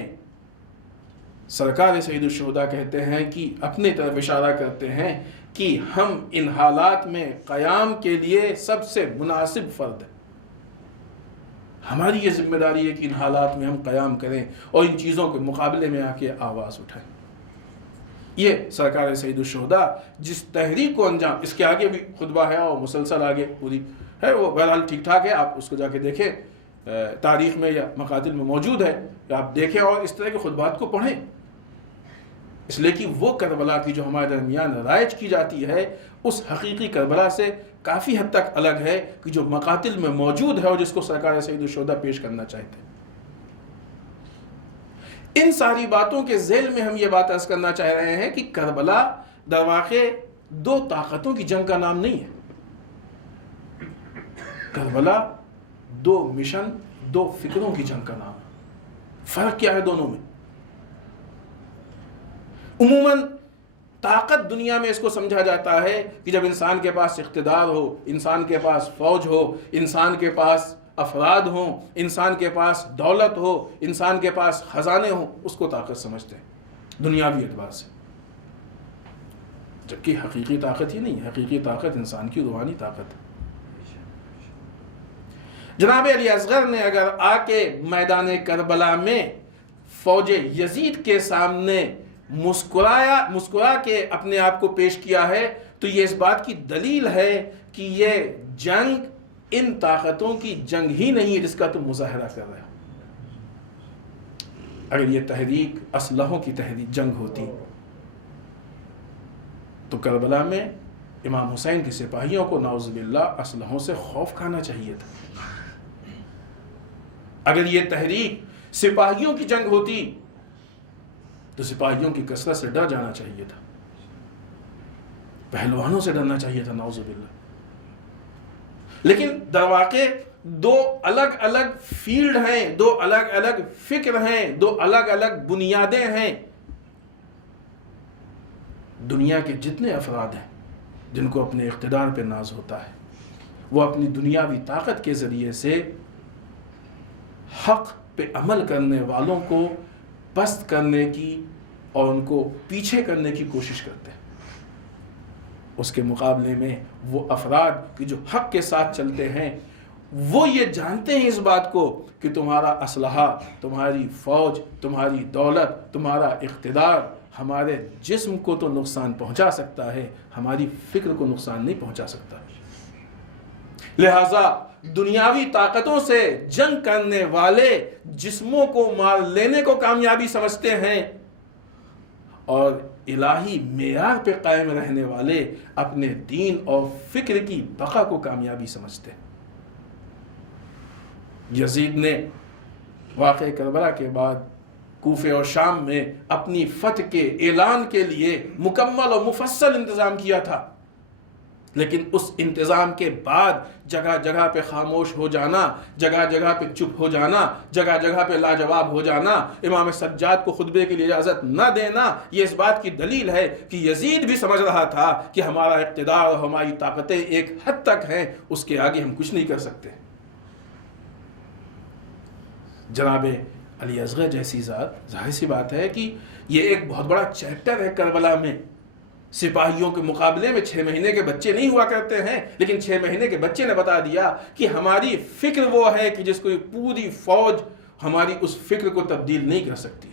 سرکار سید الشہداء کہتے ہیں کہ اپنے طرف اشارہ کرتے ہیں کہ ہم ان حالات میں قیام کے لیے سب سے مناسب فرد ہیں۔ ہماری یہ ذمہ داری ہے کہ ان حالات میں ہم قیام کریں اور ان چیزوں کے مقابلے میں آ کے آواز اٹھائیں۔ یہ سرکار سید الشہداء جس تحریک کو انجام، اس کے آگے بھی خطبہ ہے اور مسلسل آگے پوری ہے، وہ بہرحال ٹھیک ٹھاک ہے، آپ اس کو جا کے دیکھیں، تاریخ میں یا مقاتل میں موجود ہے، کہ آپ دیکھیں اور اس طرح کے خطبات کو پڑھیں، اس لیے کہ وہ کربلا کی جو ہمارے درمیان رائج کی جاتی ہے اس حقیقی کربلا سے کافی حد تک الگ ہے کہ جو مقاتل میں موجود ہے اور جس کو سرکار سید الشہداء پیش کرنا چاہتے ہیں۔ ان ساری باتوں کے ذیل میں ہم یہ بات عرض کرنا چاہ رہے ہیں کہ کربلا در واقع دو طاقتوں کی جنگ کا نام نہیں ہے، کربلا دو مشن، دو فکروں کی جنگ کا نام ہے۔ فرق کیا ہے دونوں میں؟ عموماً طاقت دنیا میں اس کو سمجھا جاتا ہے کہ جب انسان کے پاس اقتدار ہو، انسان کے پاس فوج ہو، انسان کے پاس افراد ہوں، انسان کے پاس دولت ہو، انسان کے پاس خزانے ہوں، اس کو طاقت سمجھتے ہیں دنیاوی اعتبار سے، جبکہ حقیقی طاقت ہی نہیں، حقیقی طاقت انسان کی روحانی طاقت ہے۔ جناب علی اصغر نے اگر آ کے میدان کربلا میں فوج یزید کے سامنے مسکرا کے اپنے آپ کو پیش کیا ہے تو یہ اس بات کی دلیل ہے کہ یہ جنگ ان طاقتوں کی جنگ ہی نہیں ہے جس کا تم مظاہرہ کر رہے ہو۔ اگر یہ تحریک اسلحوں کی تحریک جنگ ہوتی تو کربلا میں امام حسین کے سپاہیوں کو نعوذ باللہ اسلحوں سے خوف کھانا چاہیے تھا۔ اگر یہ تحریک سپاہیوں کی جنگ ہوتی تو سپاہیوں کی کثرت سے ڈر جانا چاہیے تھا، پہلوانوں سے ڈرنا چاہیے تھا نعوذ باللہ۔ لیکن در واقع دو الگ الگ فیلڈ ہیں، دو الگ الگ فکر ہیں، دو الگ الگ بنیادیں ہیں۔ دنیا کے جتنے افراد ہیں جن کو اپنے اقتدار پہ ناز ہوتا ہے وہ اپنی دنیاوی طاقت کے ذریعے سے حق پہ عمل کرنے والوں کو پست کرنے کی اور ان کو پیچھے کرنے کی کوشش کرتے ہیں۔ اس کے مقابلے میں وہ افراد کہ جو حق کے ساتھ چلتے ہیں وہ یہ جانتے ہیں اس بات کو کہ تمہارا اسلحہ، تمہاری فوج، تمہاری دولت، تمہارا اقتدار ہمارے جسم کو تو نقصان پہنچا سکتا ہے، ہماری فکر کو نقصان نہیں پہنچا سکتا۔ لہٰذا دنیاوی طاقتوں سے جنگ کرنے والے جسموں کو مار لینے کو کامیابی سمجھتے ہیں اور الہی معیار پہ قائم رہنے والے اپنے دین اور فکر کی بقا کو کامیابی سمجھتے ہیں۔ یزید نے واقعہ کربلا کے بعد کوفے اور شام میں اپنی فتح کے اعلان کے لیے مکمل اور مفصل انتظام کیا تھا، لیکن اس انتظام کے بعد جگہ جگہ پہ خاموش ہو جانا، جگہ جگہ پہ چپ ہو جانا، جگہ جگہ پہ لاجواب ہو جانا، امام سجاد کو خطبے کے لیے اجازت نہ دینا، یہ اس بات کی دلیل ہے کہ یزید بھی سمجھ رہا تھا کہ ہمارا اقتدار اور ہماری طاقتیں ایک حد تک ہیں، اس کے آگے ہم کچھ نہیں کر سکتے۔ جناب علی اصغر جیسی ذات، ظاہر سی بات ہے کہ یہ ایک بہت بڑا چیپٹر ہے کربلا میں۔ سپاہیوں کے مقابلے میں 6 مہینے کے بچے نہیں ہوا کرتے ہیں، لیکن 6 مہینے کے بچے نے بتا دیا کہ ہماری فکر وہ ہے کہ جس کو پوری فوج ہماری اس فکر کو تبدیل نہیں کر سکتی۔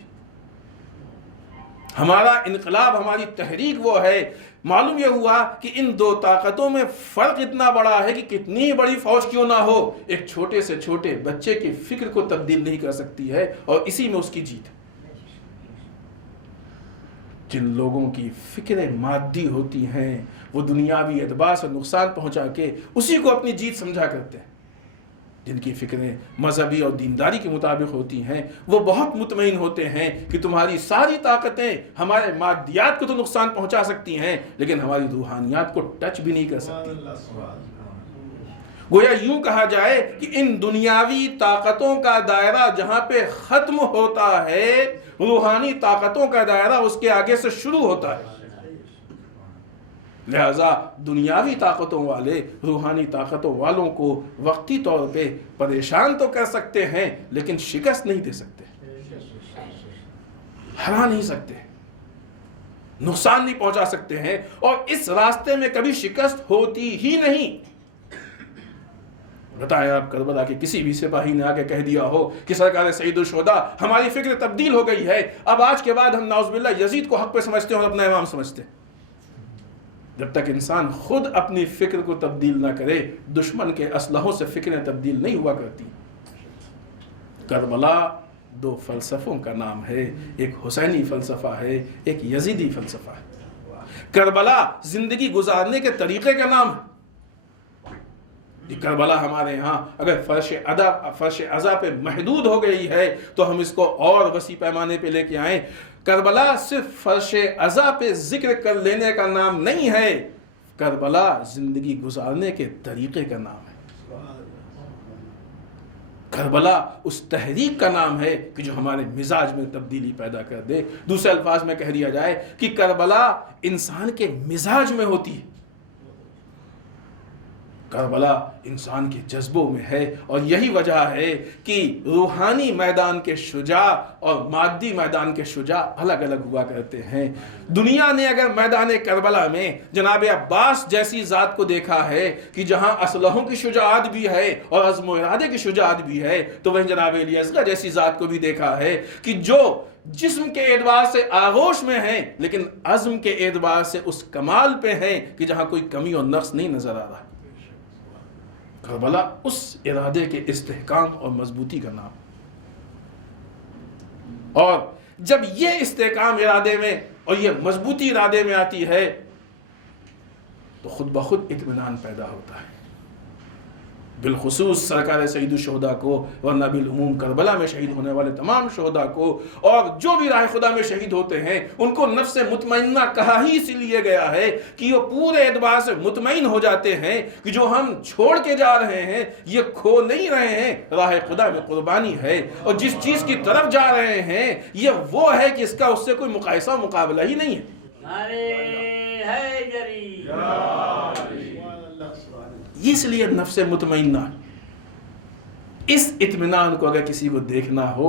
ہمارا انقلاب، ہماری تحریک وہ ہے۔ معلوم یہ ہوا کہ ان دو طاقتوں میں فرق اتنا بڑا ہے کہ کتنی بڑی فوج کیوں نہ ہو، ایک چھوٹے سے چھوٹے بچے کی فکر کو تبدیل نہیں کر سکتی ہے، اور اسی میں اس کی جیت ہے۔ جن لوگوں کی فکریں مادی ہوتی ہیں وہ دنیاوی اعتبار سے نقصان پہنچا کے اسی کو اپنی جیت سمجھا کرتے ہیں. جن کی فکریں مذہبی اور دینداری کے مطابق ہوتی ہیں وہ بہت مطمئن ہوتے ہیں کہ تمہاری ساری طاقتیں ہمارے مادیات کو تو نقصان پہنچا سکتی ہیں لیکن ہماری روحانیات کو ٹچ بھی نہیں کر سکتی. گویا یوں کہا جائے کہ ان دنیاوی طاقتوں کا دائرہ جہاں پہ ختم ہوتا ہے روحانی طاقتوں کا دائرہ اس کے آگے سے شروع ہوتا ہے. لہذا دنیاوی طاقتوں والے روحانی طاقتوں والوں کو وقتی طور پہ پریشان تو کر سکتے ہیں لیکن شکست نہیں دے سکتے، ہرا نہیں سکتے، نقصان نہیں پہنچا سکتے ہیں، اور اس راستے میں کبھی شکست ہوتی ہی نہیں. بتائیں آپ کربلا کے کسی بھی سپاہی نے آگے کہہ دیا ہو کہ سرکار سید الشہداء ہماری فکر تبدیل ہو گئی ہے، اب آج کے بعد ہم نعوذ باللہ یزید کو حق پہ سمجھتے ہیں اور اپنا امام سمجھتے ہیں. جب تک انسان خود اپنی فکر کو تبدیل نہ کرے دشمن کے اسلحوں سے فکریں تبدیل نہیں ہوا کرتی. کربلا دو فلسفوں کا نام ہے، ایک حسینی فلسفہ ہے، ایک یزیدی فلسفہ ہے. کربلا زندگی گزارنے کے طریقے کا نام ہے. کربلا ہمارے ہاں اگر فرش عزا پہ محدود ہو گئی ہے تو ہم اس کو اور وسیع پیمانے پہ لے کے آئیں. کربلا صرف فرش عزا پہ ذکر کر لینے کا نام نہیں ہے، کربلا زندگی گزارنے کے طریقے کا نام ہے. کربلا اس تحریک کا نام ہے کہ جو ہمارے مزاج میں تبدیلی پیدا کر دے. دوسرے الفاظ میں کہہ دیا جائے کہ کربلا انسان کے مزاج میں ہوتی ہے، کربلا انسان کے جذبوں میں ہے. اور یہی وجہ ہے کہ روحانی میدان کے شجاع اور مادی میدان کے شجاع الگ الگ ہوا کرتے ہیں. دنیا نے اگر میدان کربلا میں جناب عباس جیسی ذات کو دیکھا ہے کہ جہاں اسلحوں کی شجاعت بھی ہے اور عزم و ارادے کی شجاعت بھی ہے، تو وہیں جناب علی اصغر جیسی ذات کو بھی دیکھا ہے کہ جو جسم کے اعتبار سے آغوش میں ہیں لیکن عزم کے اعتبار سے اس کمال پہ ہیں کہ جہاں کوئی کمی اور نقص نہیں نظر آ رہا. کربلا اس ارادے کے استحکام اور مضبوطی کا نام. اور جب یہ استحکام ارادے میں اور یہ مضبوطی ارادے میں آتی ہے تو خود بخود اطمینان پیدا ہوتا ہے. بالخصوص سرکار سید الشہداء کو، ورنہ بالعموم کربلا میں شہید ہونے والے تمام شہداء کو اور جو بھی راہ خدا میں شہید ہوتے ہیں ان کو نفس مطمئنہ کہا ہی اسی لیے گیا ہے کہ وہ پورے اعتبار سے مطمئن ہو جاتے ہیں کہ جو ہم چھوڑ کے جا رہے ہیں یہ کھو نہیں رہے ہیں، راہ خدا میں قربانی ہے، اور جس چیز کی طرف جا رہے ہیں یہ وہ ہے کہ اس کا اس سے کوئی مقایسہ مقابلہ ہی نہیں ہے. اس لیے نفس مطمئنہ. اس اطمینان کو اگر کسی کو دیکھنا ہو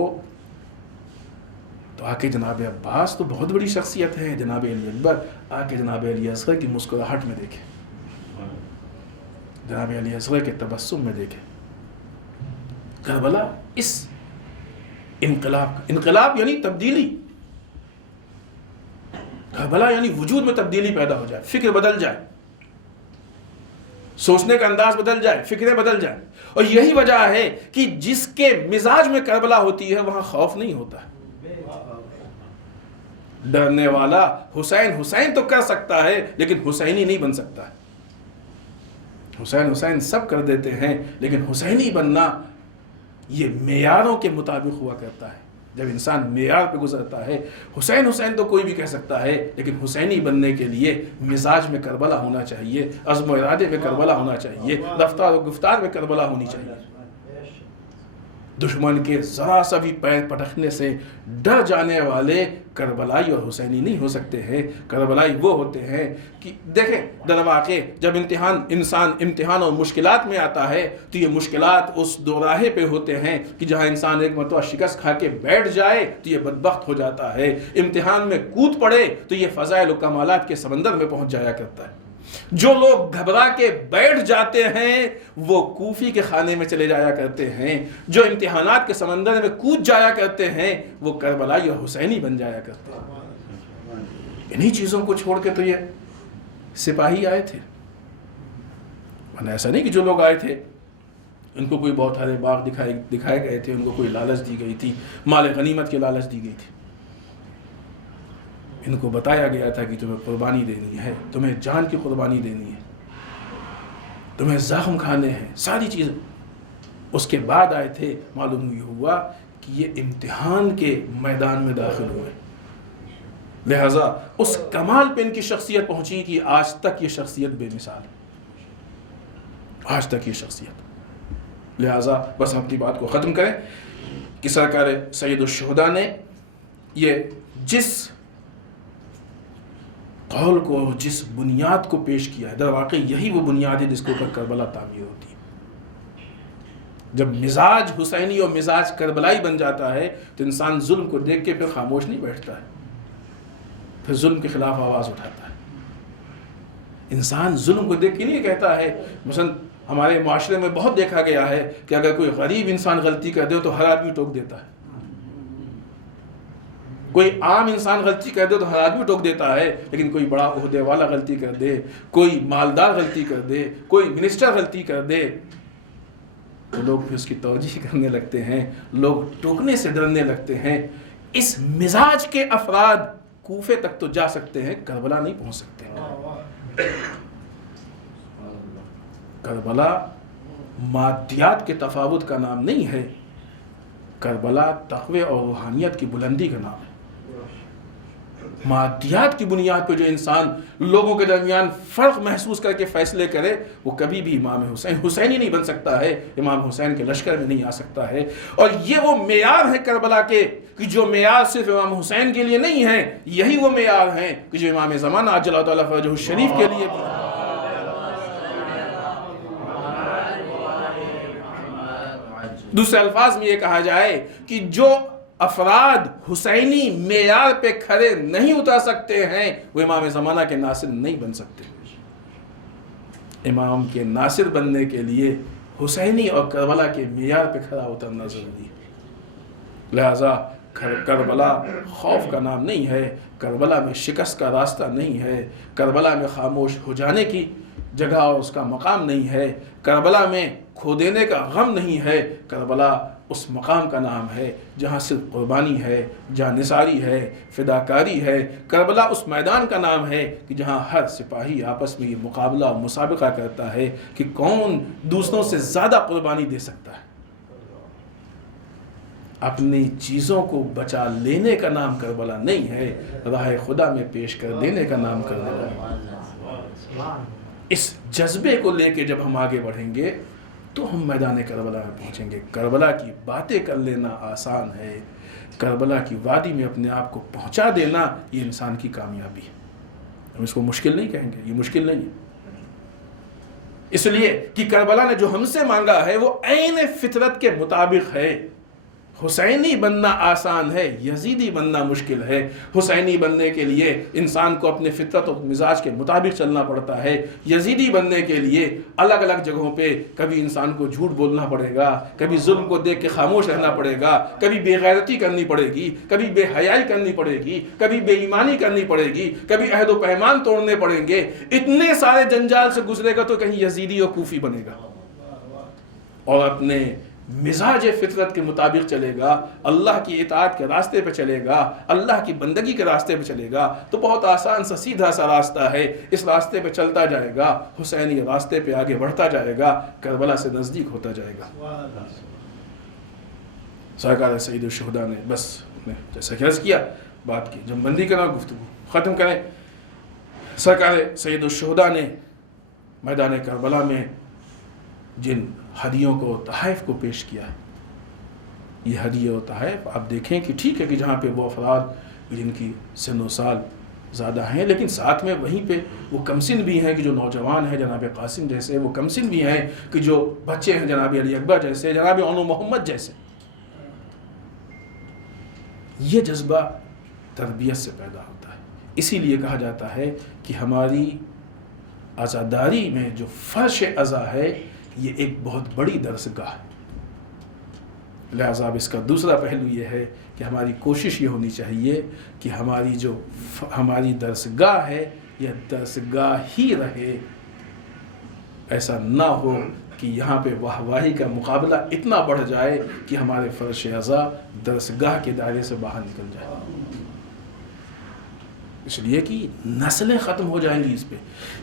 تو آکے جناب عباس تو بہت بڑی شخصیت ہے، جناب علی اکبر آکے جناب علی اصغر کی مسکراہٹ میں دیکھیں، جناب علی اصغر کے تبسم میں دیکھیں. کربلا اس انقلاب یعنی تبدیلی، کربلا یعنی وجود میں تبدیلی پیدا ہو جائے، فکر بدل جائے، سوچنے کا انداز بدل جائے، فکریں بدل جائیں. اور یہی وجہ ہے کہ جس کے مزاج میں کربلا ہوتی ہے وہاں خوف نہیں ہوتا ہے. ڈرنے والا حسین تو کر سکتا ہے لیکن حسینی نہیں بن سکتا ہے. حسین سب کر دیتے ہیں لیکن حسینی بننا یہ معیاروں کے مطابق ہوا کرتا ہے. جب انسان معیار پہ گزرتا ہے، حسین تو کوئی بھی کہہ سکتا ہے لیکن حسینی بننے کے لیے مزاج میں کربلا ہونا چاہیے، عزم و ارادے میں کربلا ہونا چاہیے، رفتار و گفتار میں کربلا ہونی چاہیے. دشمن کے ذرا سا بھی پیر پٹکنے سے ڈر جانے والے کربلائی اور حسینی نہیں ہو سکتے ہیں. کربلائی وہ ہوتے ہیں کہ دیکھیں در واقع جب انسان امتحان اور مشکلات میں آتا ہے تو یہ مشکلات اس دو راہے پہ ہوتے ہیں کہ جہاں انسان ایک مرتبہ شکست کھا کے بیٹھ جائے تو یہ بدبخت ہو جاتا ہے، امتحان میں کود پڑے تو یہ فضائل و کمالات کے سمندر میں پہنچ جایا کرتا ہے. جو لوگ گھبرا کے بیٹھ جاتے ہیں وہ کوفی کے خانے میں چلے جایا کرتے ہیں، جو امتحانات کے سمندر میں کود جایا کرتے ہیں وہ کربلائی اور حسینی بن جایا کرتے ہیں. انہی چیزوں کو چھوڑ کے تو یہ سپاہی آئے تھے. ورنہ ایسا نہیں کہ جو لوگ آئے تھے ان کو کوئی بہت سارے باغ دکھائے گئے تھے، ان کو کوئی لالچ دی گئی تھی، مال غنیمت کی لالچ دی گئی تھی. ان کو بتایا گیا تھا کہ تمہیں قربانی دینی ہے، تمہیں جان کی قربانی دینی ہے، تمہیں زخم کھانے ہیں، ساری چیزیں. اس کے بعد آئے تھے، معلوم یہ ہوا کہ یہ امتحان کے میدان میں داخل ہوئے، لہٰذا اس کمال پہ ان کی شخصیت پہنچی کہ آج تک یہ شخصیت بے مثال ہے، آج تک یہ شخصیت. لہٰذا بس ہم اپنی بات کو ختم کریں کہ سرکار سید الشہداء نے یہ جس قول کو، جس بنیاد کو پیش کیا ہے، در واقع یہی وہ بنیاد ہے جس کے اوپر کربلا تعمیر ہوتی ہے. جب مزاج حسینی اور مزاج کربلائی بن جاتا ہے تو انسان ظلم کو دیکھ کے پھر خاموش نہیں بیٹھتا ہے، پھر ظلم کے خلاف آواز اٹھاتا ہے. انسان ظلم کو دیکھ کے نہیں کہتا ہے، مثلا ہمارے معاشرے میں بہت دیکھا گیا ہے کہ اگر کوئی غریب انسان غلطی کر دے تو ہر آدمی ٹوک دیتا ہے، کوئی عام انسان غلطی کر دے تو ہر آدمی ٹوک دیتا ہے، لیکن کوئی بڑا عہدے والا غلطی کر دے، کوئی مالدار غلطی کر دے، کوئی منسٹر غلطی کر دے تو لوگ پھر اس کی توجیہ کرنے لگتے ہیں، لوگ ٹوکنے سے ڈرنے لگتے ہیں. اس مزاج کے افراد کوفے تک تو جا سکتے ہیں، کربلا نہیں پہنچ سکتے. کربلا مادیات کے تفاوت کا نام نہیں ہے، کربلا تقوی اور روحانیت کی بلندی کا نام ہے. مادیات کی بنیاد پہ جو انسان لوگوں کے درمیان فرق محسوس کر کے فیصلے کرے وہ کبھی بھی امام حسینی نہیں بن سکتا ہے، امام حسین کے لشکر میں نہیں آ سکتا ہے. اور یہ وہ معیار ہے کربلا کے کہ جو معیار صرف امام حسین کے لیے نہیں ہے، یہی وہ معیار ہیں کہ جو امام زمانہ عجل اللہ تعالیٰ فرجہ الشریف کے لیے بھی. دوسرے الفاظ میں یہ کہا جائے کہ جو افراد حسینی معیار پہ کھڑے نہیں اتر سکتے ہیں وہ امام زمانہ کے ناصر نہیں بن سکتے. امام کے ناصر بننے کے لیے حسینی اور کربلا کے معیار پہ کھڑا اترنا ضروری ہے. لہٰذا کربلا خوف کا نام نہیں ہے، کربلا میں شکست کا راستہ نہیں ہے، کربلا میں خاموش ہو جانے کی جگہ اور اس کا مقام نہیں ہے، کربلا میں کھو دینے کا غم نہیں ہے. کربلا اس مقام کا نام ہے جہاں صرف قربانی ہے، جہاں نثاری ہے، فداکاری ہے. کربلا اس میدان کا نام ہے کہ جہاں ہر سپاہی آپس میں یہ مقابلہ اور مسابقہ کرتا ہے کہ کون دوسروں سے زیادہ قربانی دے سکتا ہے. اپنی چیزوں کو بچا لینے کا نام کربلا نہیں ہے، راہ خدا میں پیش کر دینے کا نام کربلا ہے. اس جذبے کو لے کے جب ہم آگے بڑھیں گے تو ہم میدان کربلا میں پہنچیں گے. کربلا کی باتیں کر لینا آسان ہے، کربلا کی وادی میں اپنے آپ کو پہنچا دینا یہ انسان کی کامیابی ہے. ہم اس کو مشکل نہیں کہیں گے، یہ مشکل نہیں ہے، اس لیے کہ کربلا نے جو ہم سے مانگا ہے وہ عین فطرت کے مطابق ہے. حسینی بننا آسان ہے، یزیدی بننا مشکل ہے. حسینی بننے کے لیے انسان کو اپنے فطرت و مزاج کے مطابق چلنا پڑتا ہے. یزیدی بننے کے لیے الگ الگ جگہوں پہ کبھی انسان کو جھوٹ بولنا پڑے گا، کبھی ظلم کو دیکھ کے خاموش رہنا پڑے گا، کبھی بے غیرتی کرنی پڑے گی، کبھی بے حیائی کرنی پڑے گی، کبھی بے ایمانی کرنی پڑے گی، کبھی عہد و پیمان توڑنے پڑیں گے. اتنے سارے جنجال سے گزرے گا تو کہیں یزیدی اور کوفی بنے گا اور اپنے مزاج فطرت کے مطابق چلے گا، اللہ کی اطاعت کے راستے پہ چلے گا، اللہ کی بندگی کے راستے پہ چلے گا تو بہت آسان سا سیدھا سا راستہ ہے. اس راستے پہ چلتا جائے گا، حسینی راستے پہ آگے بڑھتا جائے گا، کربلا سے نزدیک ہوتا جائے گا. سرکار سید الشہداء نے بس جیسا کہ عرض کیا بات کی جب بندی کرنا گفتگو ختم کریں. سرکار سید الشہداء نے میدان کربلا میں جن ہدیوں کو تحائف کو پیش کیا ہے، یہ ہدیے و تحائف آپ دیکھیں کہ ٹھیک ہے کہ جہاں پہ وہ افراد جن کی سن و سال زیادہ ہیں لیکن ساتھ میں وہیں پہ وہ کمسن بھی ہیں کہ جو نوجوان ہیں جناب قاسم جیسے، وہ کمسن بھی ہیں کہ جو بچے ہیں جناب علی اکبر جیسے، جناب انو محمد جیسے. یہ جذبہ تربیت سے پیدا ہوتا ہے. اسی لیے کہا جاتا ہے کہ ہماری عزاداری میں جو فرش عزا ہے یہ ایک بہت بڑی درسگاہ ہے. لہٰذا اب اس کا دوسرا پہلو یہ ہے کہ ہماری کوشش یہ ہونی چاہیے کہ ہماری درسگاہ ہے یہ درسگاہ ہی رہے. ایسا نہ ہو کہ یہاں پہ واہ واہی کا مقابلہ اتنا بڑھ جائے کہ ہمارے فرش عزا درسگاہ کے دائرے سے باہر نکل جائے. اس لیے کہ نسلیں ختم ہو جائیں گی اس پہ.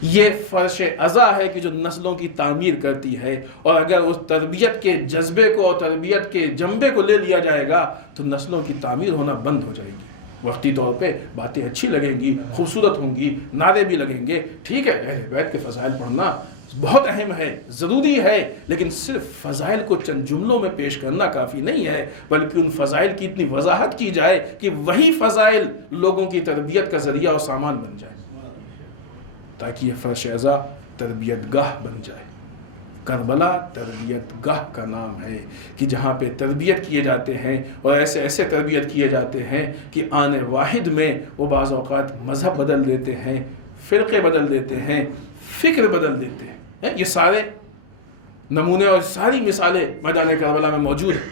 یہ فرش ازا ہے کہ جو نسلوں کی تعمیر کرتی ہے، اور اگر اس تربیت کے جذبے کو اور تربیت کے جنبے کو لے لیا جائے گا تو نسلوں کی تعمیر ہونا بند ہو جائے گی. وقتی طور پہ باتیں اچھی لگیں گی، خوبصورت ہوں گی، نعرے بھی لگیں گے، ٹھیک ہے اہل بیت کے فضائل پڑھنا بہت اہم ہے، ضروری ہے، لیکن صرف فضائل کو چند جملوں میں پیش کرنا کافی نہیں ہے، بلکہ ان فضائل کی اتنی وضاحت کی جائے کہ وہی فضائل لوگوں کی تربیت کا ذریعہ اور سامان بن جائے، تاکہ یہ فرش ازا تربیت گاہ بن جائے. کربلا تربیت گاہ کا نام ہے کہ جہاں پہ تربیت کیے جاتے ہیں، اور ایسے ایسے تربیت کیے جاتے ہیں کہ آنے واحد میں وہ بعض اوقات مذہب بدل دیتے ہیں، فرقے بدل دیتے ہیں، فکر بدل دیتے ہیں. یہ سارے نمونے اور ساری مثالیں میدان کربلا میں موجود ہیں،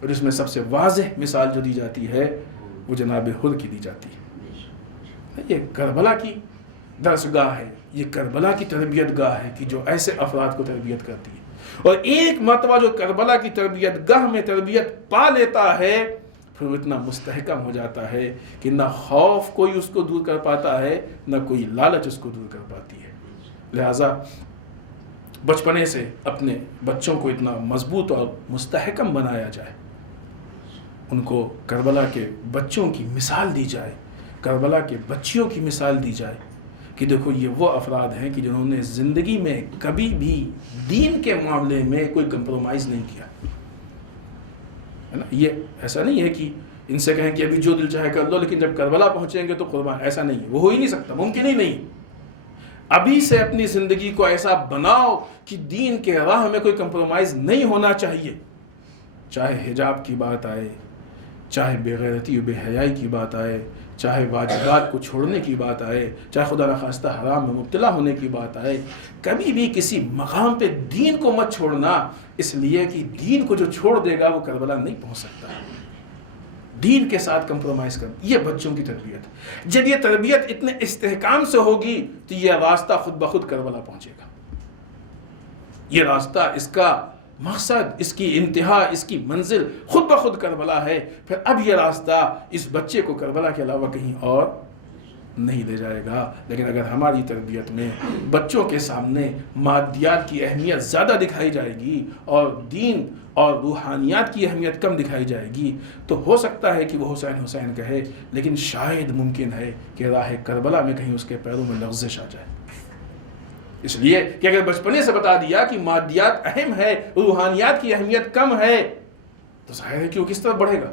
اور اس میں سب سے واضح مثال جو دی جاتی ہے وہ جناب حر کی دی جاتی ہے. یہ کربلا کی درسگاہ ہے، یہ کربلا کی تربیت گاہ ہے کہ جو ایسے افراد کو تربیت کرتی ہے. اور ایک مرتبہ جو کربلا کی تربیت گاہ میں تربیت پا لیتا ہے پھر وہ اتنا مستحکم ہو جاتا ہے کہ نہ خوف کوئی اس کو دور کر پاتا ہے، نہ کوئی لالچ اس کو دور کر پاتی ہے. لہٰذا بچپنے سے اپنے بچوں کو اتنا مضبوط اور مستحکم بنایا جائے، ان کو کربلا کے بچوں کی مثال دی جائے، کربلا کے بچیوں کی مثال دی جائے کہ دیکھو یہ وہ افراد ہیں کہ جنہوں نے زندگی میں کبھی بھی دین کے معاملے میں کوئی کمپرومائز نہیں کیا ہے نا. یہ ایسا نہیں ہے کہ ان سے کہیں کہ ابھی جو دل چاہے کر لو لیکن جب کربلا پہنچیں گے تو قربان، ایسا نہیں ہے، وہ ہو ہی نہیں سکتا، ممکن ہی نہیں. ابھی سے اپنی زندگی کو ایسا بناؤ کہ دین کے راہ میں کوئی کمپرومائز نہیں ہونا چاہیے، چاہے حجاب کی بات آئے، چاہے بے غیرتی و بے حیائی کی بات آئے، چاہے واجبات کو چھوڑنے کی بات آئے، چاہے خدا نخواستہ حرام میں مبتلا ہونے کی بات آئے. کبھی بھی کسی مقام پہ دین کو مت چھوڑنا، اس لیے کہ دین کو جو چھوڑ دے گا وہ کربلا نہیں پہنچ سکتا. دین کے ساتھ کمپرومائز کر، یہ بچوں کی تربیت. جب یہ تربیت اتنے استحکام سے ہوگی تو یہ راستہ خود بخود کربلا پہنچے گا. یہ راستہ، اس کا مقصد، اس کی انتہا، اس کی منزل خود بخود کربلا ہے. پھر اب یہ راستہ اس بچے کو کربلا کے علاوہ کہیں اور نہیں لے جائے گا. لیکن اگر ہماری تربیت میں بچوں کے سامنے مادیات کی اہمیت زیادہ دکھائی جائے گی اور دین اور روحانیات کی اہمیت کم دکھائی جائے گی تو ہو سکتا ہے کہ وہ حسین حسین کہے، لیکن شاید ممکن ہے کہ راہ کربلا میں کہیں اس کے پیروں میں لغزش آ جائے. اس لیے کہ اگر بچپنے سے بتا دیا کہ مادیات اہم ہے، روحانیات کی اہمیت کم ہے، تو ظاہر ہے کہ وہ کس طرف بڑھے گا؟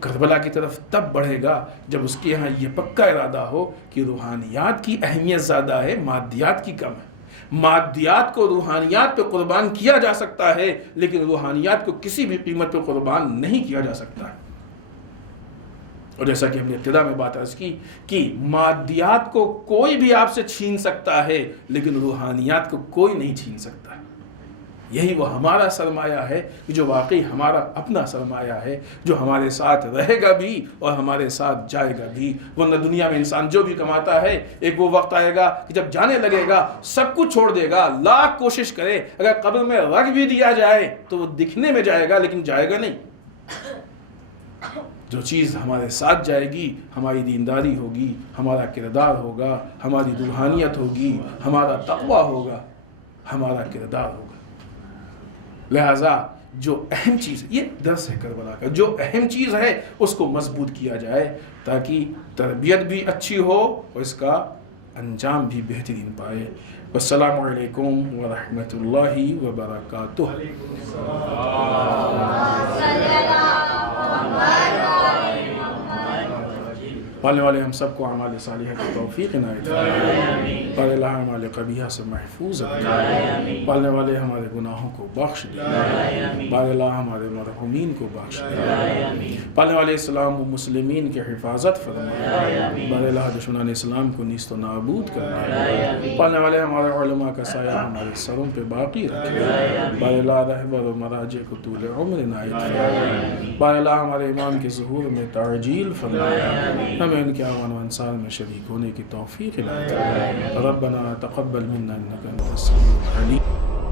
کربلا کی طرف تب بڑھے گا جب اس کے یہاں یہ پکا ارادہ ہو کہ روحانیات کی اہمیت زیادہ ہے، مادیات کی کم ہے. مادیات کو روحانیات پہ قربان کیا جا سکتا ہے، لیکن روحانیات کو کسی بھی قیمت پہ قربان نہیں کیا جا سکتا ہے. اور جیسا کہ ہم نے ابتدا میں بات عرض کی کہ مادیات کو کوئی بھی آپ سے چھین سکتا ہے، لیکن روحانیات کو کوئی نہیں چھین سکتا ہے. یہی وہ ہمارا سرمایہ ہے جو واقعی ہمارا اپنا سرمایہ ہے، جو ہمارے ساتھ رہے گا بھی اور ہمارے ساتھ جائے گا بھی. ورنہ دنیا میں انسان جو بھی کماتا ہے ایک وہ وقت آئے گا کہ جب جانے لگے گا سب کچھ چھوڑ دے گا. لاکھ کوشش کرے، اگر قبر میں رکھ بھی دیا جائے تو وہ دکھنے میں جائے گا لیکن جائے گا نہیں. جو چیز ہمارے ساتھ جائے گی ہماری دینداری ہوگی، ہمارا کردار ہوگا، ہماری روحانیت ہوگی، ہمارا تقویٰ ہوگا، ہمارا کردار ہوگا. لہٰذا جو اہم چیز، یہ درس ہے کربلا کا، جو اہم چیز ہے اس کو مضبوط کیا جائے تاکہ تربیت بھی اچھی ہو اور اس کا انجام بھی بہترین پائے. والسلام علیکم ورحمۃ اللہ وبرکاتہ. پالنے والے ہم سب کو اعمال صالحہ کی توفیق عنایت فرمائے. پالنے والے اعمال قبیحہ سے محفوظ رکھے. پالنے والے ہمارے گناہوں کو بخش دے. پالنے والے ہمارے مرحومین کو بخش دے. پالنے والے اسلام و مسلمین کی حفاظت فرمائے. پالنے والے دشمنان اسلام کو نیست و نابود کرے. پالنے والے ہمارے علماء کا سایہ ہمارے سروں پہ باقی رکھے. پالنے والے رہبر و مراجع کو طول عمر عنایت فرمائے. پالنے والے ہمارے امام کے ظہور میں تعجیل فرمائے. ہمیں ان کے اعوان و انصار میں شریک ہونے کی توفیق عنایت فرمائے. ربنا تقبل منا انك انت السميع العليم.